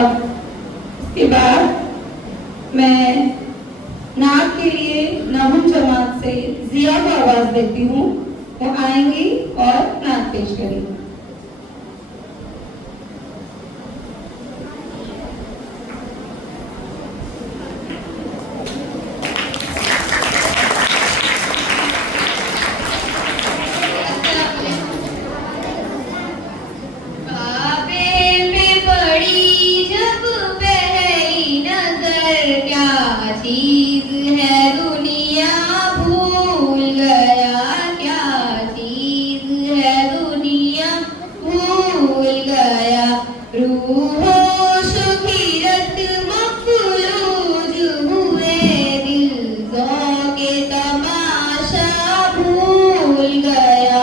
अब इसके बाद मैं नाक के लिए नहुम जमात से जिया को आवाज देती हूँ। वो आएंगी और नाक पेश करेंगी। काबे में पड़ी जब पहली नजर क्या चीज है दुनिया भूल गया क्या चीज है दुनिया भूल गया रूहो शुकीरत मफलूज हुए दिल ज़ौक़े तमाशा भूल गया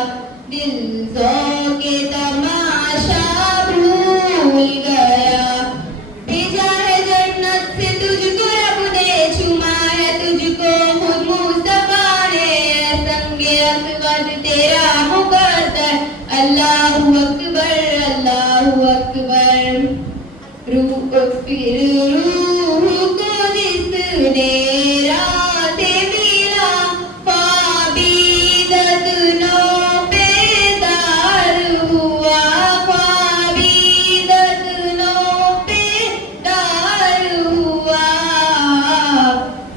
दिल ज़ौक़े तमाशा भूल गया भेजा है जन्नत से तुझको रब ने चुमा है तुझको खुद मुस्तफा ने संगे असवद तेरा मुकद्दर अल्लाहु अकबर रूह फिर रूह को जिसने राते मिला ख्वाबीदत नो बेदार हुआ ख्वाबीदत नो बेदार हुआ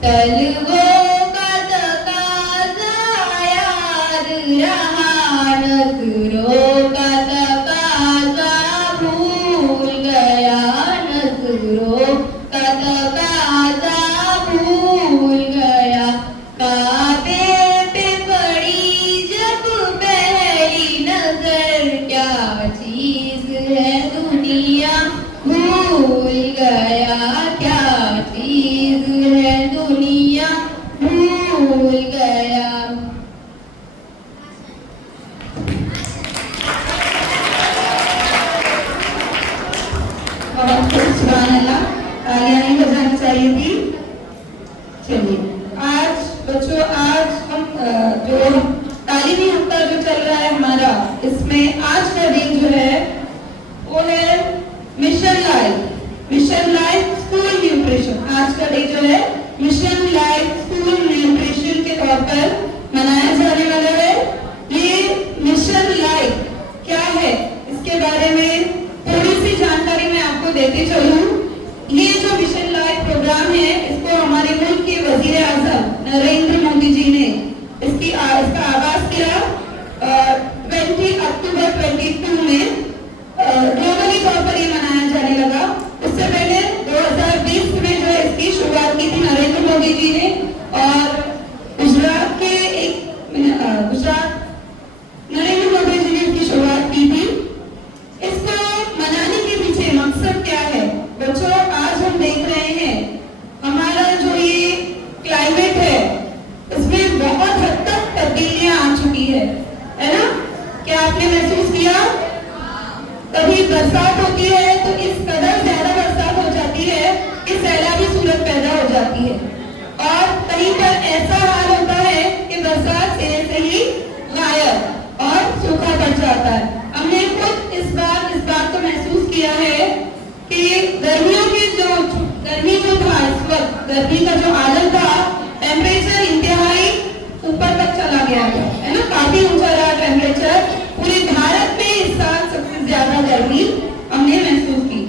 तलवों का तकाज़ा याद रहा नज़रों का तकाज़ा भूल गया नज़रों का तकाज़ा भूल गया काबे पे पड़ी जब पहली नजर क्या चीज है दुनिया भूल गया क्या चीज है दुनिया भूल गया बहुत खूब सुभान अल्लाह। तालियां नहीं बजानी चाहिए थी। चलिए आज बच्चों आज हम जो तालीमी हफ्ता जो चल रहा है हमारा इसमें आज का दिन जो है वो है मिशन लाइफ स्कूल न्यूट्रिशन। आज का डे जो है मिशन लाइफ स्कूल न्यूट्रिशन के तौर पर मनाया जाने वाला है। ये मिशन लाइफ क्या है इसके बारे में थोड़ी सी जानकारी मैं आपको देती चलूं। ये जो मिशन लाइफ प्रोग्राम है इसको हमारे मुल्क के वजीर आज़म नरेंद्र मोदी जी ने इसका आगाज किया 20 अक्टूबर 22 में ग्लोबली तौर पर ये मनाया जाने लगा। उससे पहले 2020 में जो है इसकी शुरुआत की थी नरेंद्र मोदी जी ने और गुजरात नरेंद्र मोदी जी ने इसकी शुरुआत की थी। इसको मनाने के पीछे मकसद क्या है बच्चों? आज हम देख रहे हैं हमारा जो ये क्लाइमेट है इसमें बहुत हद तक तब्दीलियां आ चुकी है ना? क्या आपने महसूस किया? कभी बरसात होती है तो इस कदर ज्यादा बरसात हो जाती है कि सैलाबी सूरत पैदा हो जाती है और कहीं पर ऐसा हाल होता है कि बरसात सिरे से ही गायब और सूखा पड़ जाता है। हमने खुद इस बात को महसूस किया है कि गर्मी जो था इस वक्त, गर्मी का जो आलम था, टेम्परेचर इंतहाई ऊपर तक चला गया था, है ना, काफी ऊंचा रहा टेम्परेचर। पूरे भारत में इस साल सबसे ज्यादा गर्मी हमने महसूस की।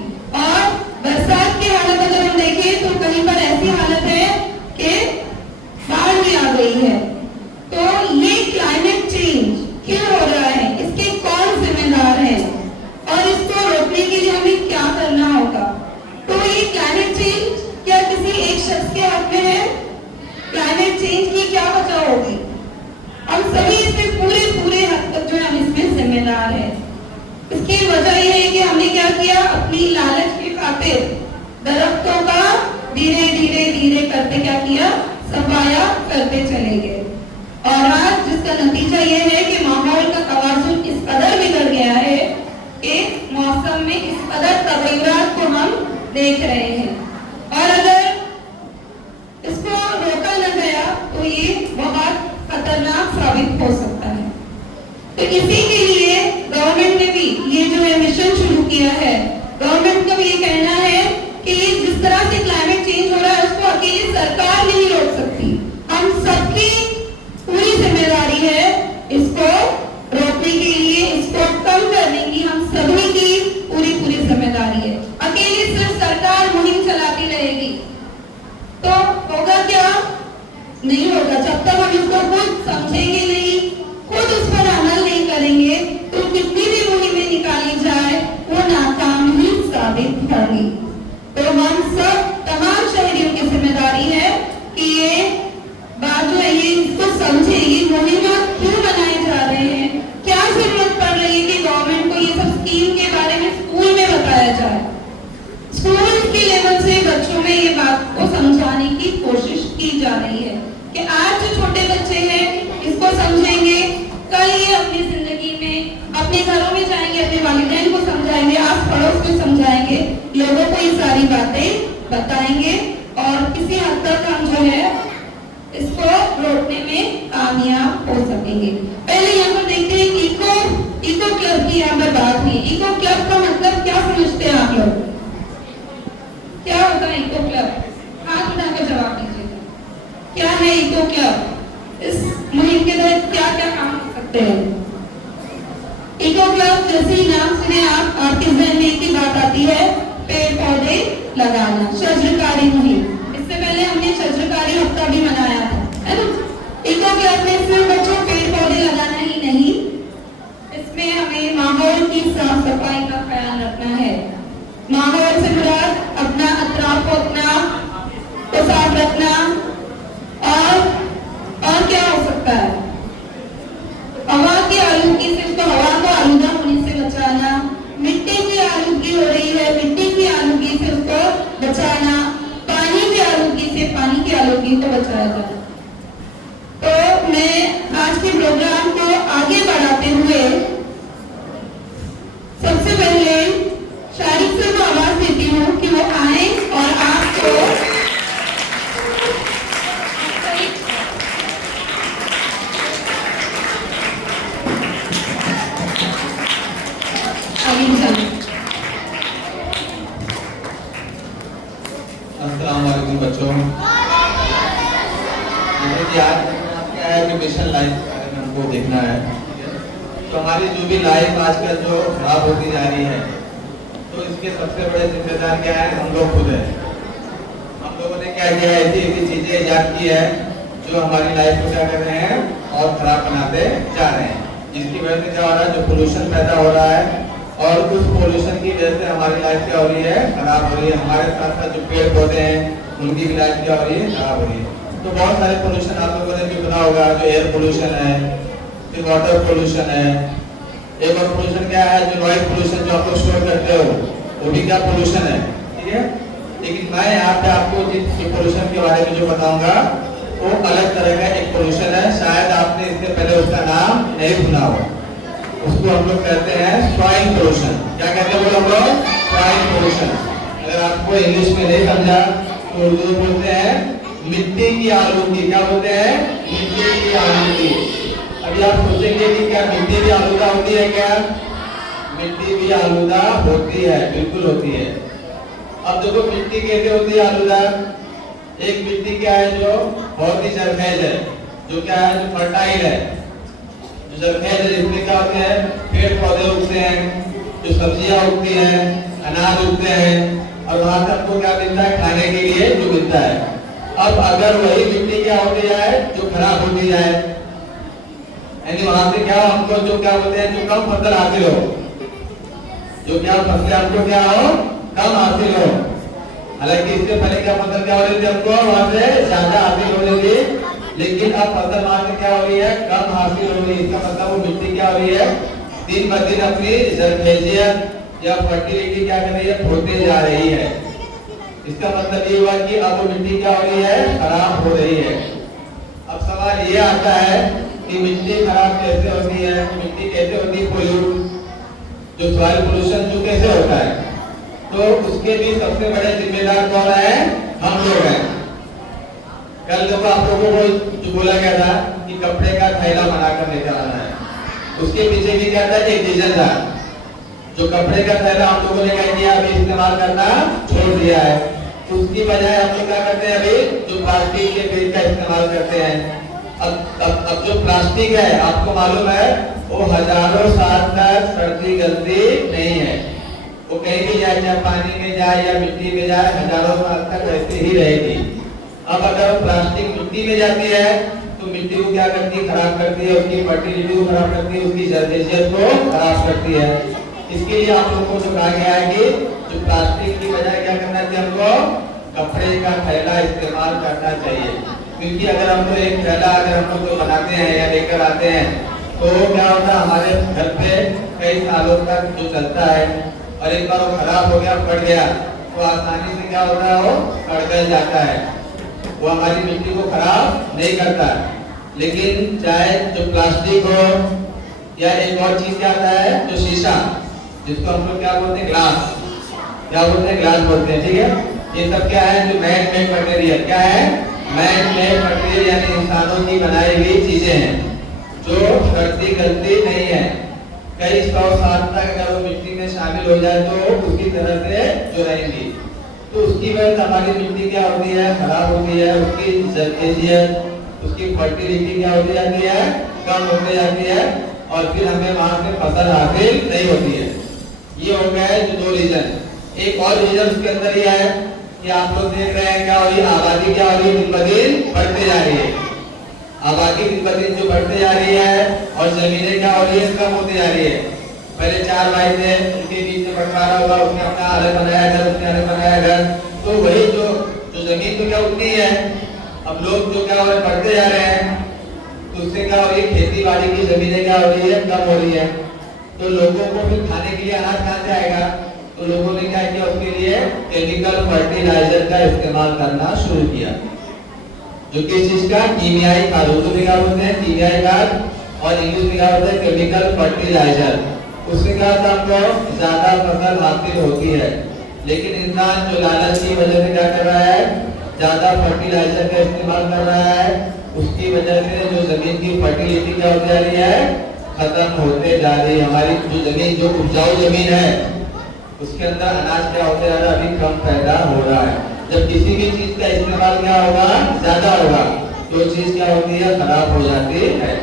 और बरसात की हालत अगर हम देखें तो कहीं पर ऐसी हालत है कि बाढ़ भी आ गई है। तो ये क्लाइमेट चेंज क्यों हो रहा है, इसके कौन जिम्मेदार है और इसको रोकने के लिए हमें क्या करना होगा? तो ये क्लाइमेट चेंज क्या किसी एक शख्स के हाथ में है? क्लाइमेट चेंज की क्या वजह होगी? हम सभी इसमें पूरे हद तक जो है हम इसमें जिम्मेदार है। इसकी वजह यह है कि हमने क्या किया, अपनी लालच की खातिर दरख्तों का धीरे धीरे करते क्या किया, सफाया करते चले गए। और आज जिसका नतीजा यह है कि माहौल का तवाज़ुन इस कदर बिगड़ गया है कि मौसम में इस कदर तग़य्युरात को हम देख रहे हैं। और अगर इसको रोका न गया तो ये बहुत खतरनाक साबित हो सकता है। तो इसी के लिए गवर्नमेंट ने भी ये जो है मिशन शुरू किया है। गवर्नमेंट का भी ये कहना है कि जिस तरह से क्लाइमेट चेंज हो रहा है उसको अकेली सरकार नहीं रोक सकती, हम सबकी पूरी जिम्मेदारी है इसको रोकने के लिए, इसको कम करने की हम सभी की पूरी जिम्मेदारी है। अकेली सिर्फ सरकार मुहिम चलाती रहेगी तो होगा क्या? नहीं होगा। जब तक हम इसको खुद समझेंगे नहीं, खुद उस पर अमल नहीं करेंगे तो कितनी भी मुहिमें निकाली जाए वो नाकाम ही साबित होगी। तो हम सब तमाम शहरियों की जिम्मेदारी है कि ये बात जो है ये इसको समझे, ये मुहिम क्यों बनाए जा रहे हैं, क्या जरूरत पड़ रही है कि गवर्नमेंट को ये सब स्कीम के बारे में स्कूल में बताया जाए। स्कूल के लेवल से बच्चों में ये बात को समझाने की कोशिश की जा रही है कि आज जो छोटे बच्चे हैं इसको समझेंगे, कल ये अपनी जिंदगी में अपने घरों में जाएंगे, अपने वालिदैन को समझाएंगे, आस पड़ोस को समझाएंगे, लोगों को ये सारी बातें बताएंगे और किसी हद तक हम जो है इसको रोकने में कामयाब हो सकेंगे। पहले यहाँ पर देखते हैं इको क्लब की यहाँ पर बात हुई। इको क्लब का मतलब क्या समझते हैं आप लोग? क्या होता है इको क्लब? हाथ उठाकर जवाब दीजिएगा। क्या है इको क्लब? इस मुहिम के तहत क्या क्या काम कर सकते हैं? इको क्लब जैसे ही नाम सुने आपके जहन में एक ही बात आती है, पेड़ पौधे लगाना, शजरकारी मुहिम। इससे पहले हमने शजरकारी हफ्ता भी मनाया था, है ना? इको क्लब में सिर्फ बच्चों पेड़ पौधे लगाना ही नहीं, इसमें हमें माहौल की साफ सफाई का ख्याल रखना है। माहौल से मुराद अपना अतराफ को अपना को साफ रखना और क्या हो सकता है? हवा की आलूगी से उसको हवा को आलूदा होने से बचाना, मिट्टी की आलूगी हो रही है, मिट्टी की आलूगी से उसको बचाना, पानी की आलूगी से पानी की आलूगी को बचाया जाए। तो मैं आज के प्रोग्राम को आगे बढ़ाते हुए सबसे पहले शारिक सर को आवाज देती हूँ कि वो आए और आपको अस्सलाम वालेकुम बच्चों। आज क्या है कि मिशन लाइफ के बारे में हमको देखना है। तो हमारी जो भी लाइफ आजकल जो खराब होती जा रही है, तो इसके सबसे बड़े जिम्मेदार क्या है? हम लोग खुद हैं। हम लोगों ने क्या किया है, ऐसी चीजें इजाद की है जो हमारी लाइफ को क्या कर रहे हैं और खराब बनाते जा रहे हैं। जिसकी वजह से क्या हो रहा है, जो पोल्यूशन पैदा हो रहा है और उस पोल्यूशन की वजह से हमारी लाइफ क्या हो रही है, खराब हो रही है। हमारे साथ साथ जो पेड़ पौधे हैं उनकी भी लाइफ क्या हो रही है, खराब हो रही है। तो बहुत सारे पोल्यूशन आप लोगों ने भी पता होगा, जो एयर पोल्यूशन है, फिर वाटर पोल्यूशन है, एक और पोल्यूशन क्या है, जो नॉइज पोल्यूशन जो आप लोग शोर करते हो, वो भी क्या पोल्यूशन है, ठीक है। लेकिन मैं यहाँ पे आपको जिस पोल्यूशन के बारे में जो बताऊंगा वो अलग तरह का एक पोल्यूशन है। शायद आपने इससे पहले उसका नाम नहीं सुना हो। उसको हम लोग कहते हैं सॉइल पोल्यूशन। क्या कहते हैं हम लोग? Soil pollution. अगर आपको इंग्लिश में नहीं समझा तो उर्दू बोलते हैं मिट्टी की आलूगी। क्या बोलते हैं? मिट्टी की आलूगी। अभी आप सोचेंगे कि क्या मिट्टी भी आलूदा होती है? क्या मिट्टी भी आलूदा होती है? बिल्कुल होती है। अब देखो मिट्टी कैसे होती है आलूदार। एक मिट्टी क्या है जो बहुत ही जरखेज है, जो क्या है जो फर्टाइल है, जो जरखेज है, जिसमें क्या होते हैं पेड़ पौधे उगते हैं, जो सब्जियां उगती हैं, अनाज उगते हैं, और वहां से हमको क्या मिलता है खाने के लिए जो मिलता है। अब अगर वही मिट्टी क्या होती जाए जो खराब होती जाए, यानी वहां से क्या हमको जो क्या बोलते हैं जो कम फसल हासिल हो, जो क्या फसलें हमको क्या हो कम हासिल हो। हालांकि इससे पहले क्या फसल क्या हो रही थी हमको वहां से ज्यादा हासिल हो रही थी, लेकिन अब फसल वहां से क्या हो रही है कम हासिल हो रही है। इसका मतलब वो मिट्टी क्या हो रही है दिन ब दिन अपनी जरखेजियत या फर्टिलिटी क्या कर रही है खोते जा रही है। इसका मतलब ये हुआ कि अब वो मिट्टी क्या हो रही है खराब हो रही है। अब सवाल ये आता है कि मिट्टी खराब कैसे होती है, मिट्टी कैसे होती है पोल्यूट, जो सॉइल पोल्यूशन जो कैसे होता है, तो उसके भी सबसे बड़े जिम्मेदार कौन है, हम लोग हैं। कल देखो आप लोगों को जो बोला गया था कि कपड़े का थैला बनाकर लेकर आना है, उसके पीछे भी क्या था एक रीजन था। जो कपड़े का थैला हम लोगों ने क्या किया अभी इस्तेमाल करना छोड़ दिया है, उसकी बजाय हम लोग क्या करते हैं अभी जो प्लास्टिक के बैग का इस्तेमाल करते हैं। अब जो प्लास्टिक है आपको मालूम है वो हजारों साल तक सड़ती गलती नहीं है, वो कहीं भी जाए चाहे पानी में जाए या मिट्टी में जाए हजारों साल तक वैसे ही रहेगी। अब अगर प्लास्टिक मिट्टी में जाती है तो मिट्टी को क्या करती है खराब करती है, उसकी फर्टिलिटी को खराब करती है, उसकी जरखेजियत को खराब करती है। इसके लिए आप लोगों को जो कहा गया है कि जो प्लास्टिक की बजाय क्या करना चाहिए हमको कपड़े का थैला इस्तेमाल करना चाहिए। क्योंकि अगर हम लोग एक थैला अगर हम लोग बनाते हैं या लेकर आते हैं तो क्या होता है हमारे घर पे कई सालों तक जो चलता है, और एक बार वो खराब हो गया फट गया तो आसानी से क्या होता है वो कड़ जाता है, वो हमारी मिट्टी को खराब नहीं करता। लेकिन चाहे जो प्लास्टिक हो या एक और चीज क्या आता है जो शीशा, जिसको हम लोग क्या बोलते हैं ग्लास, क्या बोलते हैं ग्लास बोलते हैं, ठीक है। ये सब क्या है जो मैन मेड मटेरियल, क्या है मैन मेड मटेरियल, यानी इंसानों की बनाई हुई चीजें हैं जो करती गलती नहीं है। कई सौ साल तक अगर वो मिट्टी में शामिल हो जाए तो उसी तरह से जो रहेंगी, तो उसकी वजह से हमारी मिट्टी क्या होती है खराब होती है, उसकी जरखेजियत उसकी फर्टिलिटी क्या होती जाती है कम होती जाती है, और फिर हमें वहां से फसल हासिल नहीं होती है। ये हो गया है जो दो रीजन। एक और रीजन उसके अंदर ये है कि आप लोग देख रहे हैं क्या हो रही है आबादी क्या हो रही है दिन ब दिन बढ़ते जा रही है, आबादी दिन ब दिन जो बढ़ते जा रही है और जमीनें क्या हो रही है कम होती जा रही है। पहले 4 भाई थे उनके बीच में बंटवारा हुआ, उसने अपना अलग बनाया घर, उसने अलग बनाया घर, तो वही जो जमीन तो क्या उतनी है, अब लोग जो क्या हो रहे हैं बढ़ते जा रहे हैं तो उससे क्या हो रही है खेती बाड़ी की जमीनें क्या हो रही है कम हो रही है, तो लोगों को फिर खाने के लिए अनाज कहाँ से आएगा, तो लोगों ने क्या किया उसके लिए केमिकल फर्टिलाइजर का इस्तेमाल करना शुरू किया, जो किस चीज का कीमियाई खाद, उर्दू में क्या बोलते हैं कीमियाई खाद और इंग्लिश में क्या बोलते हैं केमिकल फर्टिलाइजर। उससे क्या होता है हमको ज्यादा फसल हासिल होती है, लेकिन इंसान जो लालच की वजह से क्या कर रहा है ज्यादा फर्टिलाइजर का इस्तेमाल कर रहा है, उसकी वजह से जो जमीन की फर्टिलिटी क्या होती जा रही है खत्म होते जा रही है। हमारी जो जमीन जो उपजाऊ जमीन है उसके अंदर अनाज क्या होते जा रहा है अभी कम पैदा हो रहा है। जब किसी भी चीज का इस्तेमाल क्या होगा ज्यादा होगा तो चीज क्या होती है खराब हो जाती है।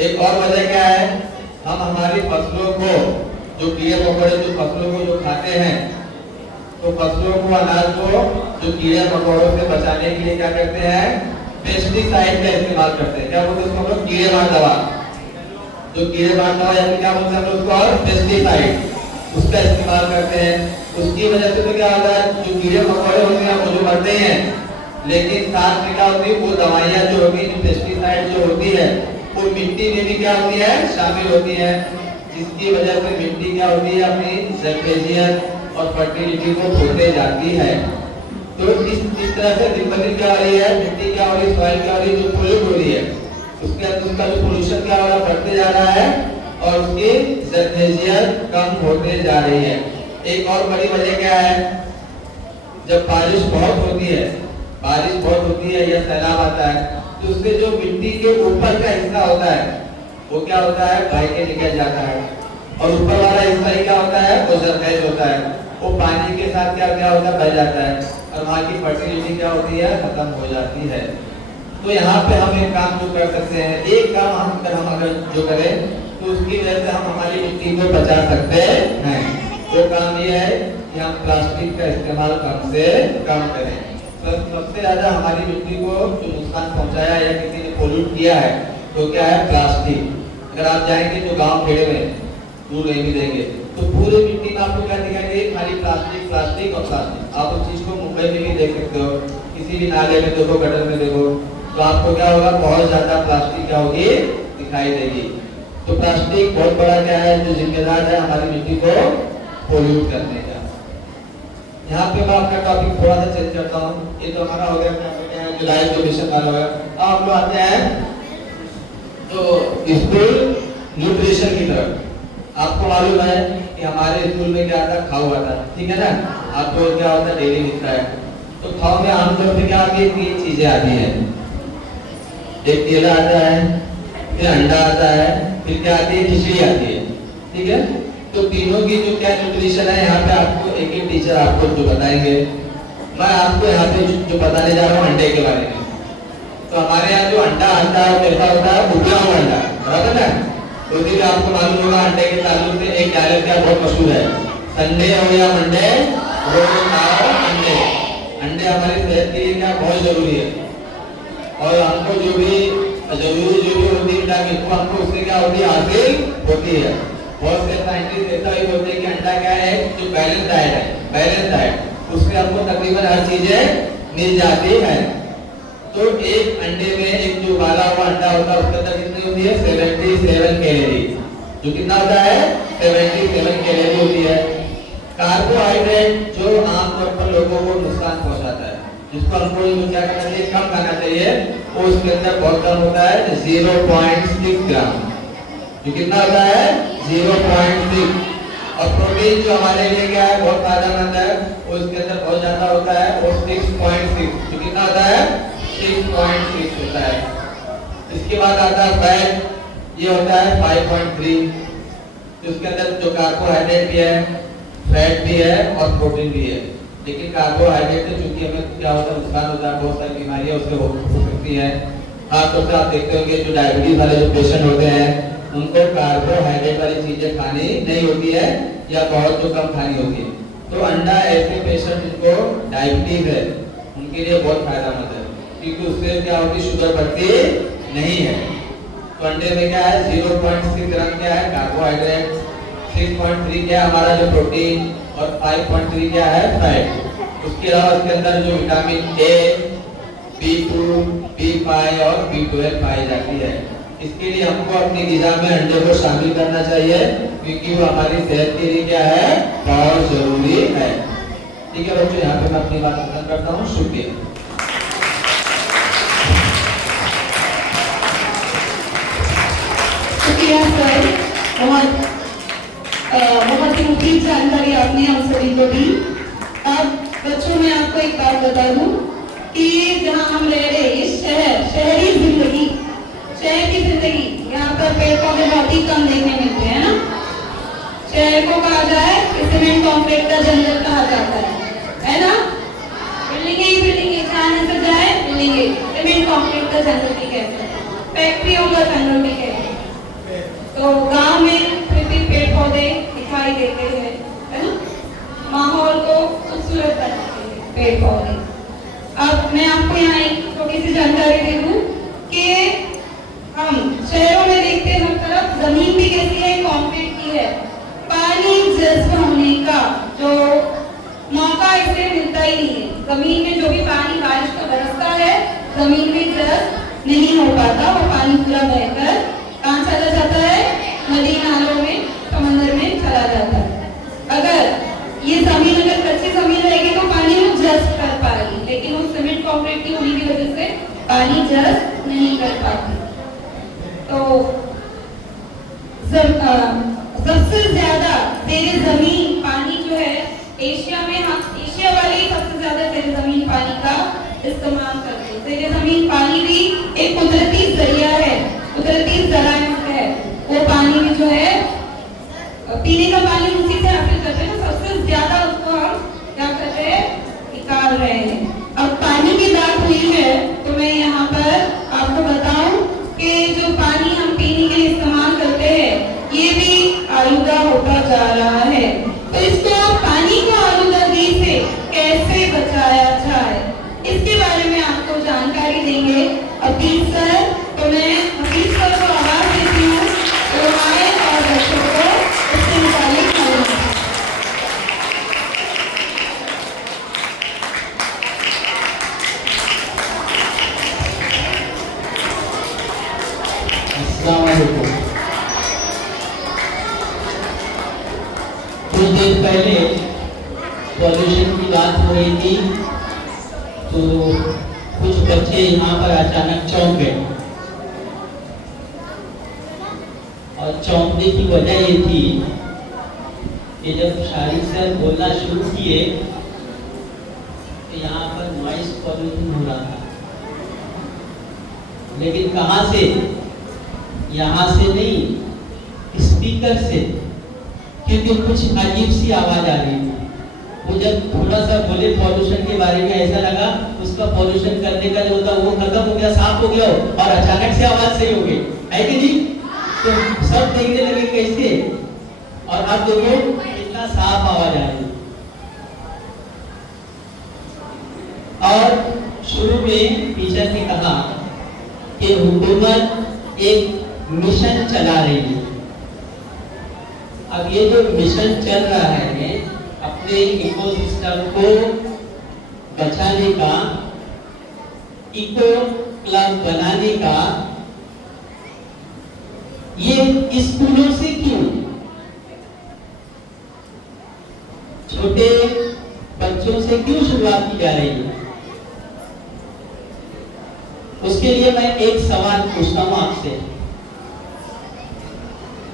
एक और वजह क्या है, हम हमारी फसलों को जो कीड़े मकोड़े जो फसलों को जो खाते हैं, तो फसलों को अनाज को जो कीड़े मकोड़ों से बचाने के लिए क्या करते हैं पेस्टिसाइड का इस्तेमाल करते हैं। क्या बोलते हैं उसको कीड़े मार दवा, जो कीड़े मार दवा या क्या बोलते हैं हम उसको और पेस्टिसाइड, उसका इस्तेमाल करते हैं। उसकी वजह से तो क्या होता है जो कीड़े मकोड़े होते हैं वो जो मरते हैं, लेकिन साथ में क्या होती है वो दवाइयाँ जो होती है पेस्टिसाइड जो होती है वो मिट्टी में भी क्या होती है शामिल होती है, जिसकी वजह से मिट्टी क्या होती है अपनी जरखेजियत और फर्टिलिटी को खोते जाती है। तो इस तरह से दिन ब दिन क्या हो रही है मिट्टी क्या हो रही है सॉइल क्या हो रही है जो पोल्यूट हो रही है, उसका जो पोल्यूशन क्या हो रहा है बढ़ते जा रहा है और उसकी जरखेजियत कम होते जा रही है। एक और बड़ी वजह क्या है, जब बारिश बहुत होती है या सैलाब आता है तो उससे जो मिट्टी के ऊपर का हिस्सा होता है वो क्या होता है बह के निकल जाता है, और ऊपर वाला हिस्सा ही क्या होता है वो जरखेज होता है, वो पानी के साथ क्या क्या होता है, बह जाता है और वहाँ की फर्टिलिटी क्या होती है, खत्म हो जाती है। तो यहाँ पे हम एक काम जो कर सकते हैं, एक काम हम अगर जो करें तो उसकी वजह से हम हमारी मिट्टी को बचा सकते हैं। वो काम ये है कि हम प्लास्टिक का इस्तेमाल कम से कम करें। तो सबसे ज्यादा हमारी मिट्टी को जो नुकसान पहुंचाया या किसी ने पोल्यूट किया है तो क्या है, प्लास्टिक। अगर आप जाएंगे तो गांव खेड़े में दूर नहीं मिलेंगे तो पूरी मिट्टी में आपको क्या दिखाई देगी, खाली प्लास्टिक प्लास्टिक और प्लास्टिक। आप उस चीज को मुंबई में भी देख सकते हो, किसी भी नाले में देखो, गटर में देखो, तो आपको क्या होगा, बहुत ज्यादा प्लास्टिक क्या होगी, दिखाई देगी। तो प्लास्टिक बहुत बड़ा क्या है, जो जिम्मेदार है हमारी मिट्टी को पोल्यूट करने का। यहाँ पे मैं आपका टॉपिक थोड़ा सा चेंज करता हूँ। ये तो हमारा हो गया जुलाई जो मिशन वाला होगा। अब हम लोग आते हैं तो स्कूल न्यूट्रिशन की तरफ। आपको मालूम है कि हमारे स्कूल में क्या था, खाओ आता, ठीक है ना, आपको क्या होता है, डेली मिलता है। तो खाओ में आमतौर पर क्या आती है, 3 चीजें आती है। एक केला आता है, फिर अंडा आता है, फिर क्या आती है, खिचड़ी आती है, ठीक है। तो तीनों की जो क्या न्यूट्रिशन है, यहाँ पे आपको एक एक टीचर आपको जो बताएंगे। मैं आपको यहाँ पे जो बताने जा रहा हूँ अंडे के बारे में। तो हमारे यहाँ जो अंडा आता है कैसा होता है, उबला हुआ अंडा, बराबर ना। तो इसलिए आपको मालूम होगा अंडे के ताल्लुक से एक डायलॉग क्या बहुत मशहूर है, संडे हो या मंडे रोज खाओ अंडे। अंडे हमारी सेहत के लिए क्या बहुत जरूरी है और हमको जो भी होती है विटामिन वो हमको उससे क्या होती है, हासिल होती है। बहुत से साइंटिस्ट ऐसा भी बोलते हैं कि अंडा क्या है, जो बैलेंस डाइट है, बैलेंस डाइट, उससे हमको तकरीबन हर चीजें मिल जाती है। तो एक अंडे में एक जो उबाला हुआ अंडा होता है उसके अंदर कितनी होती है, 77 कैलोरी। जो कितना होता है, 77 कैलोरी होती है। कार्बोहाइड्रेट जो आमतौर पर लोगों को नुकसान पहुंचाता है, जिसको हमको क्या करना चाहिए, कम खाना चाहिए, वो उसके अंदर बहुत कम होता है, 0.6 ग्राम। जो कितना होता है, 0.6। और प्रोटीन जो हमारे लिए क्या है, बहुत फायदेमंद है, वो इसके अंदर बहुत ज्यादा होता है, वो 6.6। जो कितना होता है, 6.6 होता है। इसके बाद आता है फैट, ये होता है 5.3। तो इसके अंदर जो कार्बोहाइड्रेट भी है, फैट भी है और प्रोटीन भी है। लेकिन कार्बोहाइड्रेट से चूंकि हमें क्या होता है, नुकसान होता है, बहुत सारी बीमारियां उससे हो सकती है। खासतौर से आप देखते होंगे जो डायबिटीज वाले जो पेशेंट होते हैं उनको कार्बोहाइड्रेट वाली चीजें खानी नहीं होती है या बहुत जो कम खानी होती है। तो अंडा ऐसे पेशेंट जिनको डायबिटीज है उनके लिए बहुत फायदेमंद है, क्योंकि उससे क्या होती है, शुगर बढ़ती नहीं है। तो अंडे में क्या है, 0.6 ग्राम क्या है कार्बोहाइड्रेट, 6.3 क्या है हमारा जो प्रोटीन और 5.3 क्या है फैट। उसके अलावा इसके अंदर जो विटामिन ए, B2, B5 और B12 पाई जाती है। इसके लिए हमको अपनी ग़िज़ा में अंडे को शामिल करना चाहिए, क्योंकि वो हमारी सेहत के लिए क्या है, बहुत जरूरी है। ठीक है बच्चों, यहाँ पे मैं अपनी बात खत्म करता हूँ। शुक्रिया। शुक्रिया सर, बहुत ही मुफीद जानकारी आपने हम सभी को दी। अब बच्चों मैं आपको एक बात बता दूं कि जहाँ हम रह रहे, ये शहरी जिंदगी, शहर की जिंदगी, यहाँ पर पेड़ पौधे बहुत ही कम देखने मिलते हैं ना। शहर को कहा जाए कि सीमेंट कॉन्क्रीट का जंगल कहा जाता है ना। बिल्डिंगे ही बिल्डिंगे, जहाँ नजर जाए बिल्डिंगे, सीमेंट कॉन्क्रीट का जंगल भी कहते हैं, फैक्ट्रियों का जंगल भी कहते हैं। तो गांव में फिर भी पेड़ पौधे दिखाई देते हैं, है ना, माहौल को खूबसूरत बनाते हैं पेड़ पौधे। अब मैं आपको यहाँ एक छोटी सी जानकारी दे दूं कि हम शहरों में देखते हैं हर तरफ जमीन भी कैसी है, कंक्रीट की है। पानी जज्ब होने का जो मौका इसे मिलता ही नहीं है। जमीन में जो भी पानी बारिश का बरसता है, जमीन में जज्ब नहीं हो पाता, वो पानी पूरा बहकर कहाँ चला जाता है, नदी नालों में, समंदर में चला जाता है। अगर ये जमीन अगर कच्ची जमीन रहेगी तो पानी वो जज्ब कर पाएगी, लेकिन वो सीमेंट कंक्रीट की होने की वजह से पानी जज्ब नहीं कर पाती। तो सबसे ज्यादा तेरे जमीन पानी जो है एशिया में, हम एशिया वाले ही सबसे ज्यादा तेरे जमीन पानी का इस्तेमाल करते हैं। तेरे जमीन पानी भी एक कुदरती जरिया है, कुदरती जराया है। वो पानी भी जो है पीने का पानी उसी से हासिल करते हैं, सबसे ज्यादा उसको कुछ देर पहले पॉल्यूशन की बात हो रही थी, तो कुछ बच्चे यहाँ पर अचानक चौंक गए। और चौंकने की वजह ये थी कि जब शारिक सर बोलना शुरू किए तो यहाँ पर नॉइस पॉल्यूशन हो रहा था, लेकिन कहाँ से? यहाँ से नहीं, स्पीकर से, क्योंकि कुछ अजीब सी आवाज आ रही थी। वो जब थोड़ा सा बोले पॉल्यूशन के बारे में, ऐसा लगा उसका पॉल्यूशन करने का जो था वो खत्म हो गया, साफ हो गया और अचानक से आवाज सही हो गई, है कि नहीं? तो सब देखने लगे कैसे, और अब देखो कितना साफ आवाज आ रही है। और शुरू में टीचर ने कहा कि हुकूमत एक मिशन चला रही है। अब ये जो मिशन चल रहा है अपने इकोसिस्टम को बचाने का, इको क्लब बनाने का, ये स्कूलों से क्यों? छोटे बच्चों से क्यों शुरुआत की जा रही है? उसके लिए मैं एक सवाल पूछता हूं आपसे,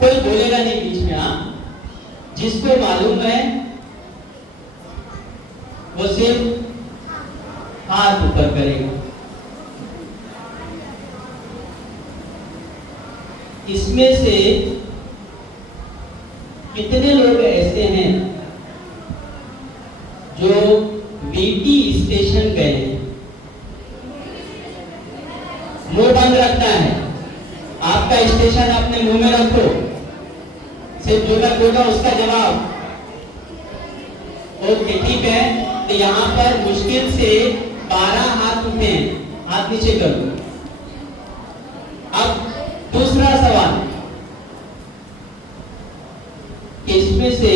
कोई बोलेगा नहीं बीच में, हाँ? जिसको मालूम है वो सिर्फ हाथ ऊपर करेगा। इसमें से कितने लोग ऐसे हैं जो वीटी स्टेशन गए? मुंह बंद रखना है, आपका स्टेशन अपने मुंह में रखो, सिर्फ जो मैं बोला उसका जवाब। ओके, ठीक है। तो यहाँ पर मुश्किल से 12 हाथ उठे हैं, हाथ नीचे कर दो। अब दूसरा सवाल, इसमें से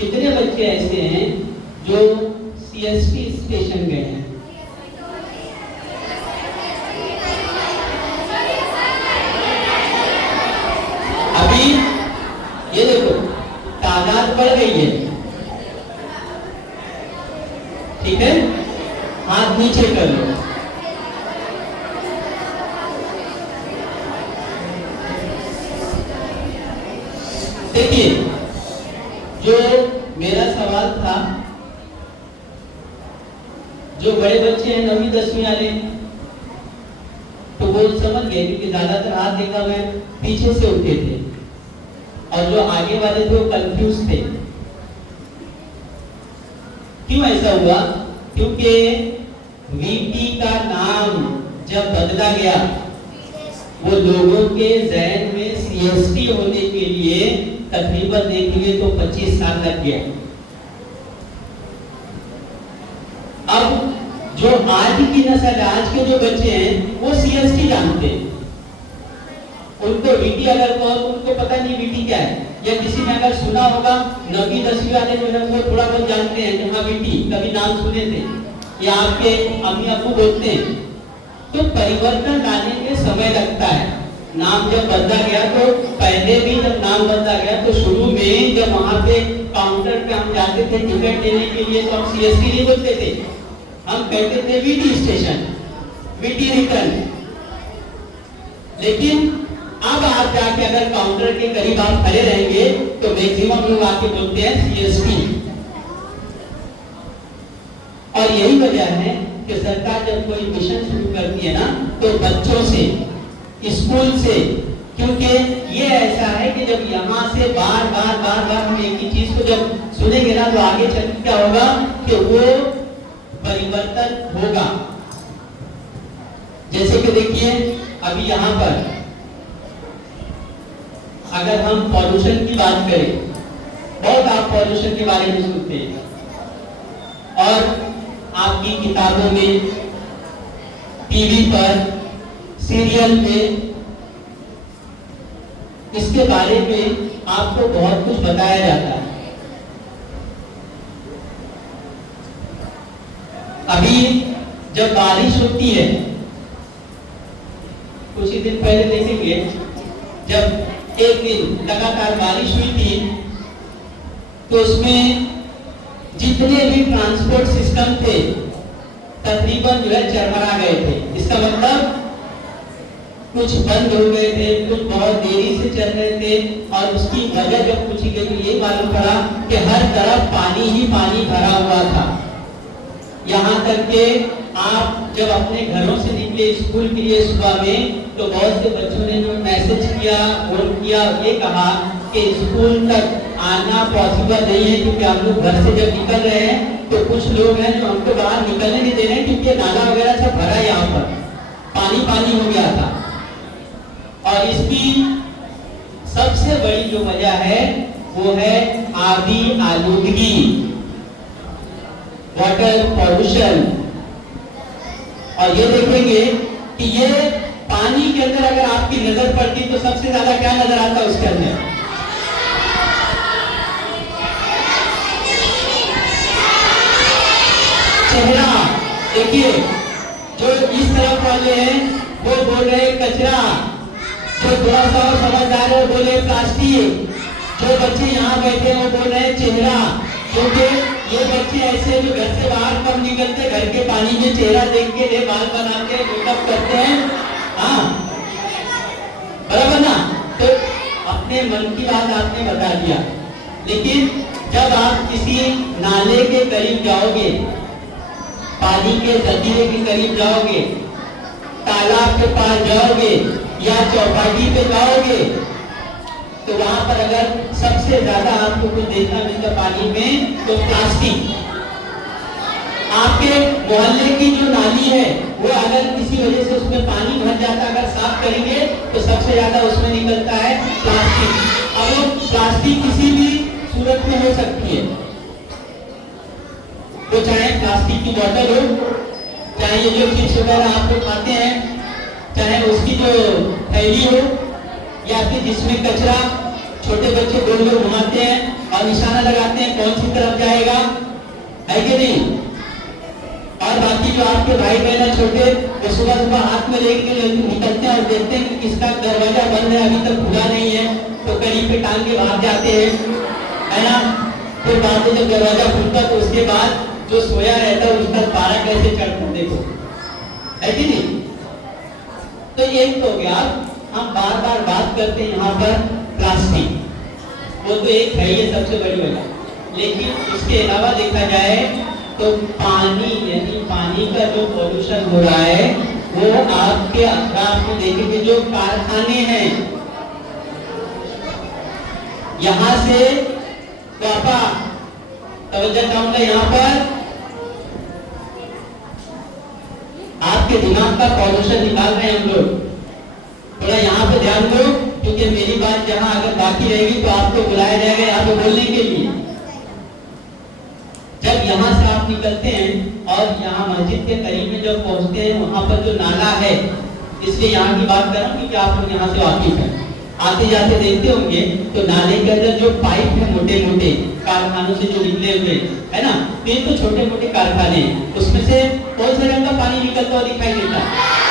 कितने बच्चे ऐसे हैं जो सीएसटी स्टेशन गए हैं? अभी ये देखो तादाद बढ़ गई है, ठीक है? हाथ नीचे कर लो। देखिए, जो मेरा सवाल था, जो बड़े बच्चे हैं 9वीं 10वीं वाले, तो वो समझ गए, क्योंकि ज्यादातर हाथ देखा मैं पीछे से उठे थे, और जो आगे वाले थे वो कंफ्यूज थे। क्यों ऐसा हुआ? क्योंकि वीटी का नाम जब बदला गया, वो लोगों के जहन में सीएसटी होने के लिए तकरीबन देखेंगे तो 25 साल लग गया। अब जो आज की नस्ल, आज के जो बच्चे हैं वो सीएसटी जानते हैं, उनको वीटी अगर कहो तो उनको पता नहीं वीटी क्या है, या किसी ने अगर सुना होगा 9वीं 10वीं वाले जो है वो थोड़ा बहुत जानते हैं कि हाँ वीटी कभी नाम सुने थे, या आपके अम्मी अब्बू बोलते हैं। तो परिवर्तन लाने में समय लगता है। नाम जब बदला गया, तो पहले भी जब नाम बदला गया तो शुरू में जब वहां पे काउंटर पे हम जाते थे टिकट देने के लिए, तो हम सीएसटी नहीं बोलते थे, हम कहते थे वीटी स्टेशन, वीटी रिटर्न। लेकिन अब आप जाके अगर काउंटर के करीब आप खड़े रहेंगे तो मैक्सिमम लोग आके बोलते हैं सीएसटी। और यही वजह है कि सरकार जब कोई मिशन शुरू करती है ना, तो बच्चों से, स्कूल से, क्योंकि ये ऐसा है कि जब यहाँ से बार बार हम एक ही चीज को जब सुनेंगे ना, तो आगे चल के क्या होगा कि वो परिवर्तन होगा। जैसे कि देखिए, अभी यहाँ पर अगर हम पॉल्यूशन की बात करें, बहुत आप पॉल्यूशन के बारे में सुनते हैं, और आपकी किताबों में, टीवी पर, सीरियल में इसके बारे में आपको बहुत कुछ बताया जाता है। अभी जब बारिश होती है, कुछ ही दिन पहले देखेंगे जब एक दिन लगातार बारिश हुई थी, तो उसमें जितने भी ट्रांसपोर्ट सिस्टम थे तकरीबन जो है चरमरा गए थे। इसका मतलब कुछ बंद हो गए थे, कुछ बहुत देरी से चल रहे थे, और उसकी वजह जब पूछी गई तो ये मालूम पड़ा कि हर तरफ पानी ही पानी भरा हुआ था। यहाँ तक के आप जब अपने घरों से निकले स्कूल के लिए सुबह में, तो बहुत से बच्चों ने जो मैसेज किया, फोन किया, ये कहा कि स्कूल तक आना पॉसिबल नहीं है क्योंकि आप लोग घर से जब निकल रहे हैं तो कुछ लोग हैं जो हमको बाहर निकलने नहीं दे रहे हैं क्योंकि नाला वगैरह सब भरा है, यहाँ पर पानी पानी हो गया था। और इसकी सबसे बड़ी जो वजह है वो है आबी आलूदगी, वाटर पॉल्यूशन। और ये देखेंगे कि ये पानी के अंदर अगर आपकी नजर पड़ती तो सबसे ज्यादा क्या नजर आता है उसके अंदर? चेहरा। देखिए जो इस तरफ वाले हैं वो बोल रहे हैं कचरा, जो थोड़ा सा और समझदार है वो बोले प्लास्टिक, जो बच्चे यहाँ बैठे हैं वो बोल रहे हैं चेहरा, क्योंकि ये बच्चे ऐसे जो घर से बाहर कम निकलते, घर के पानी में चेहरा देख के ले बाल बनाते हैं, मेकअप करते हैं, हाँ बराबर ना। तो अपने मन की बात आपने बता दिया, लेकिन जब आप किसी नाले के करीब जाओगे, पानी के जखीरे के करीब जाओगे, तालाब के पास जाओगे या चौपाटी पे जाओगे, तो वहां पर अगर सबसे ज्यादा आपको कुछ देखना मिलता पानी में तो प्लास्टिक। आपके मोहल्ले की जो नाली है वो अगर किसी वजह से उसमें पानी भर जाता, अगर साफ करेंगे तो सबसे ज्यादा उसमें निकलता है प्लास्टिक। और वो प्लास्टिक किसी भी सूरत में हो सकती है, तो चाहे प्लास्टिक की बोतल हो, चाहे ये जो चिप्स वगैरह आप लोग खाते हैं, चाहे उसकी जो थैली हो, या फिर जिसमें कचरा, छोटे बच्चे गोल गोल घुमाते हैं और निशाना लगाते हैं कौन सी तरफ जाएगा, है कि नहीं। और बाकी जो आपके भाई बहन है छोटे, वो सुबह सुबह हाथ में लेके निकलते हैं और देखते हैं कि किसका दरवाजा बंद है, अभी तक खुला नहीं है, तो करीब पे टांग के भाग जाते हैं, है ना। फिर बाद में जब दरवाजा खुलता तो उसके बाद जो सोया रहता है उसका पारा कैसे चढ़ता देखो, है कि नहीं। तो ये तो हो गया। हम बार बार बात करते हैं यहाँ पर प्लास्टिक, वो तो एक है ये सबसे बड़ी वजह, लेकिन इसके अलावा देखा जाए तो पानी, यानी पानी का जो पॉल्यूशन हो रहा है वो आपके आप देखेंगे जो कारखाने हैं, यहाँ से पापा तवज्जो चाहूंगा, यहाँ पर आपके दिमाग का पॉल्यूशन निकाल रहे हैं हम लोग, थोड़ा यहाँ पे ध्यान दो, क्योंकि मेरी बात जहाँ अगर बाकी रहेगी तो आपको बुलाया जाएगा यहाँ पे बोलने के लिए। जब यहाँ से आप निकलते हैं और यहाँ मस्जिद के करीब में जब पहुँचते हैं, वहाँ पर जो नाला है, इसलिए यहाँ की बात कर रहा हूँ क्योंकि आप लोग यहाँ से वाकिफ हैं, आते जाते देखते होंगे तो नाले के अंदर जो पाइप है मोटे मोटे कारखानों से जो निकले हुए, है ना, तो ये तो छोटे मोटे कारखाने हैं, उसमें से कौन से रंग का पानी निकलता हुआ दिखाई देता है?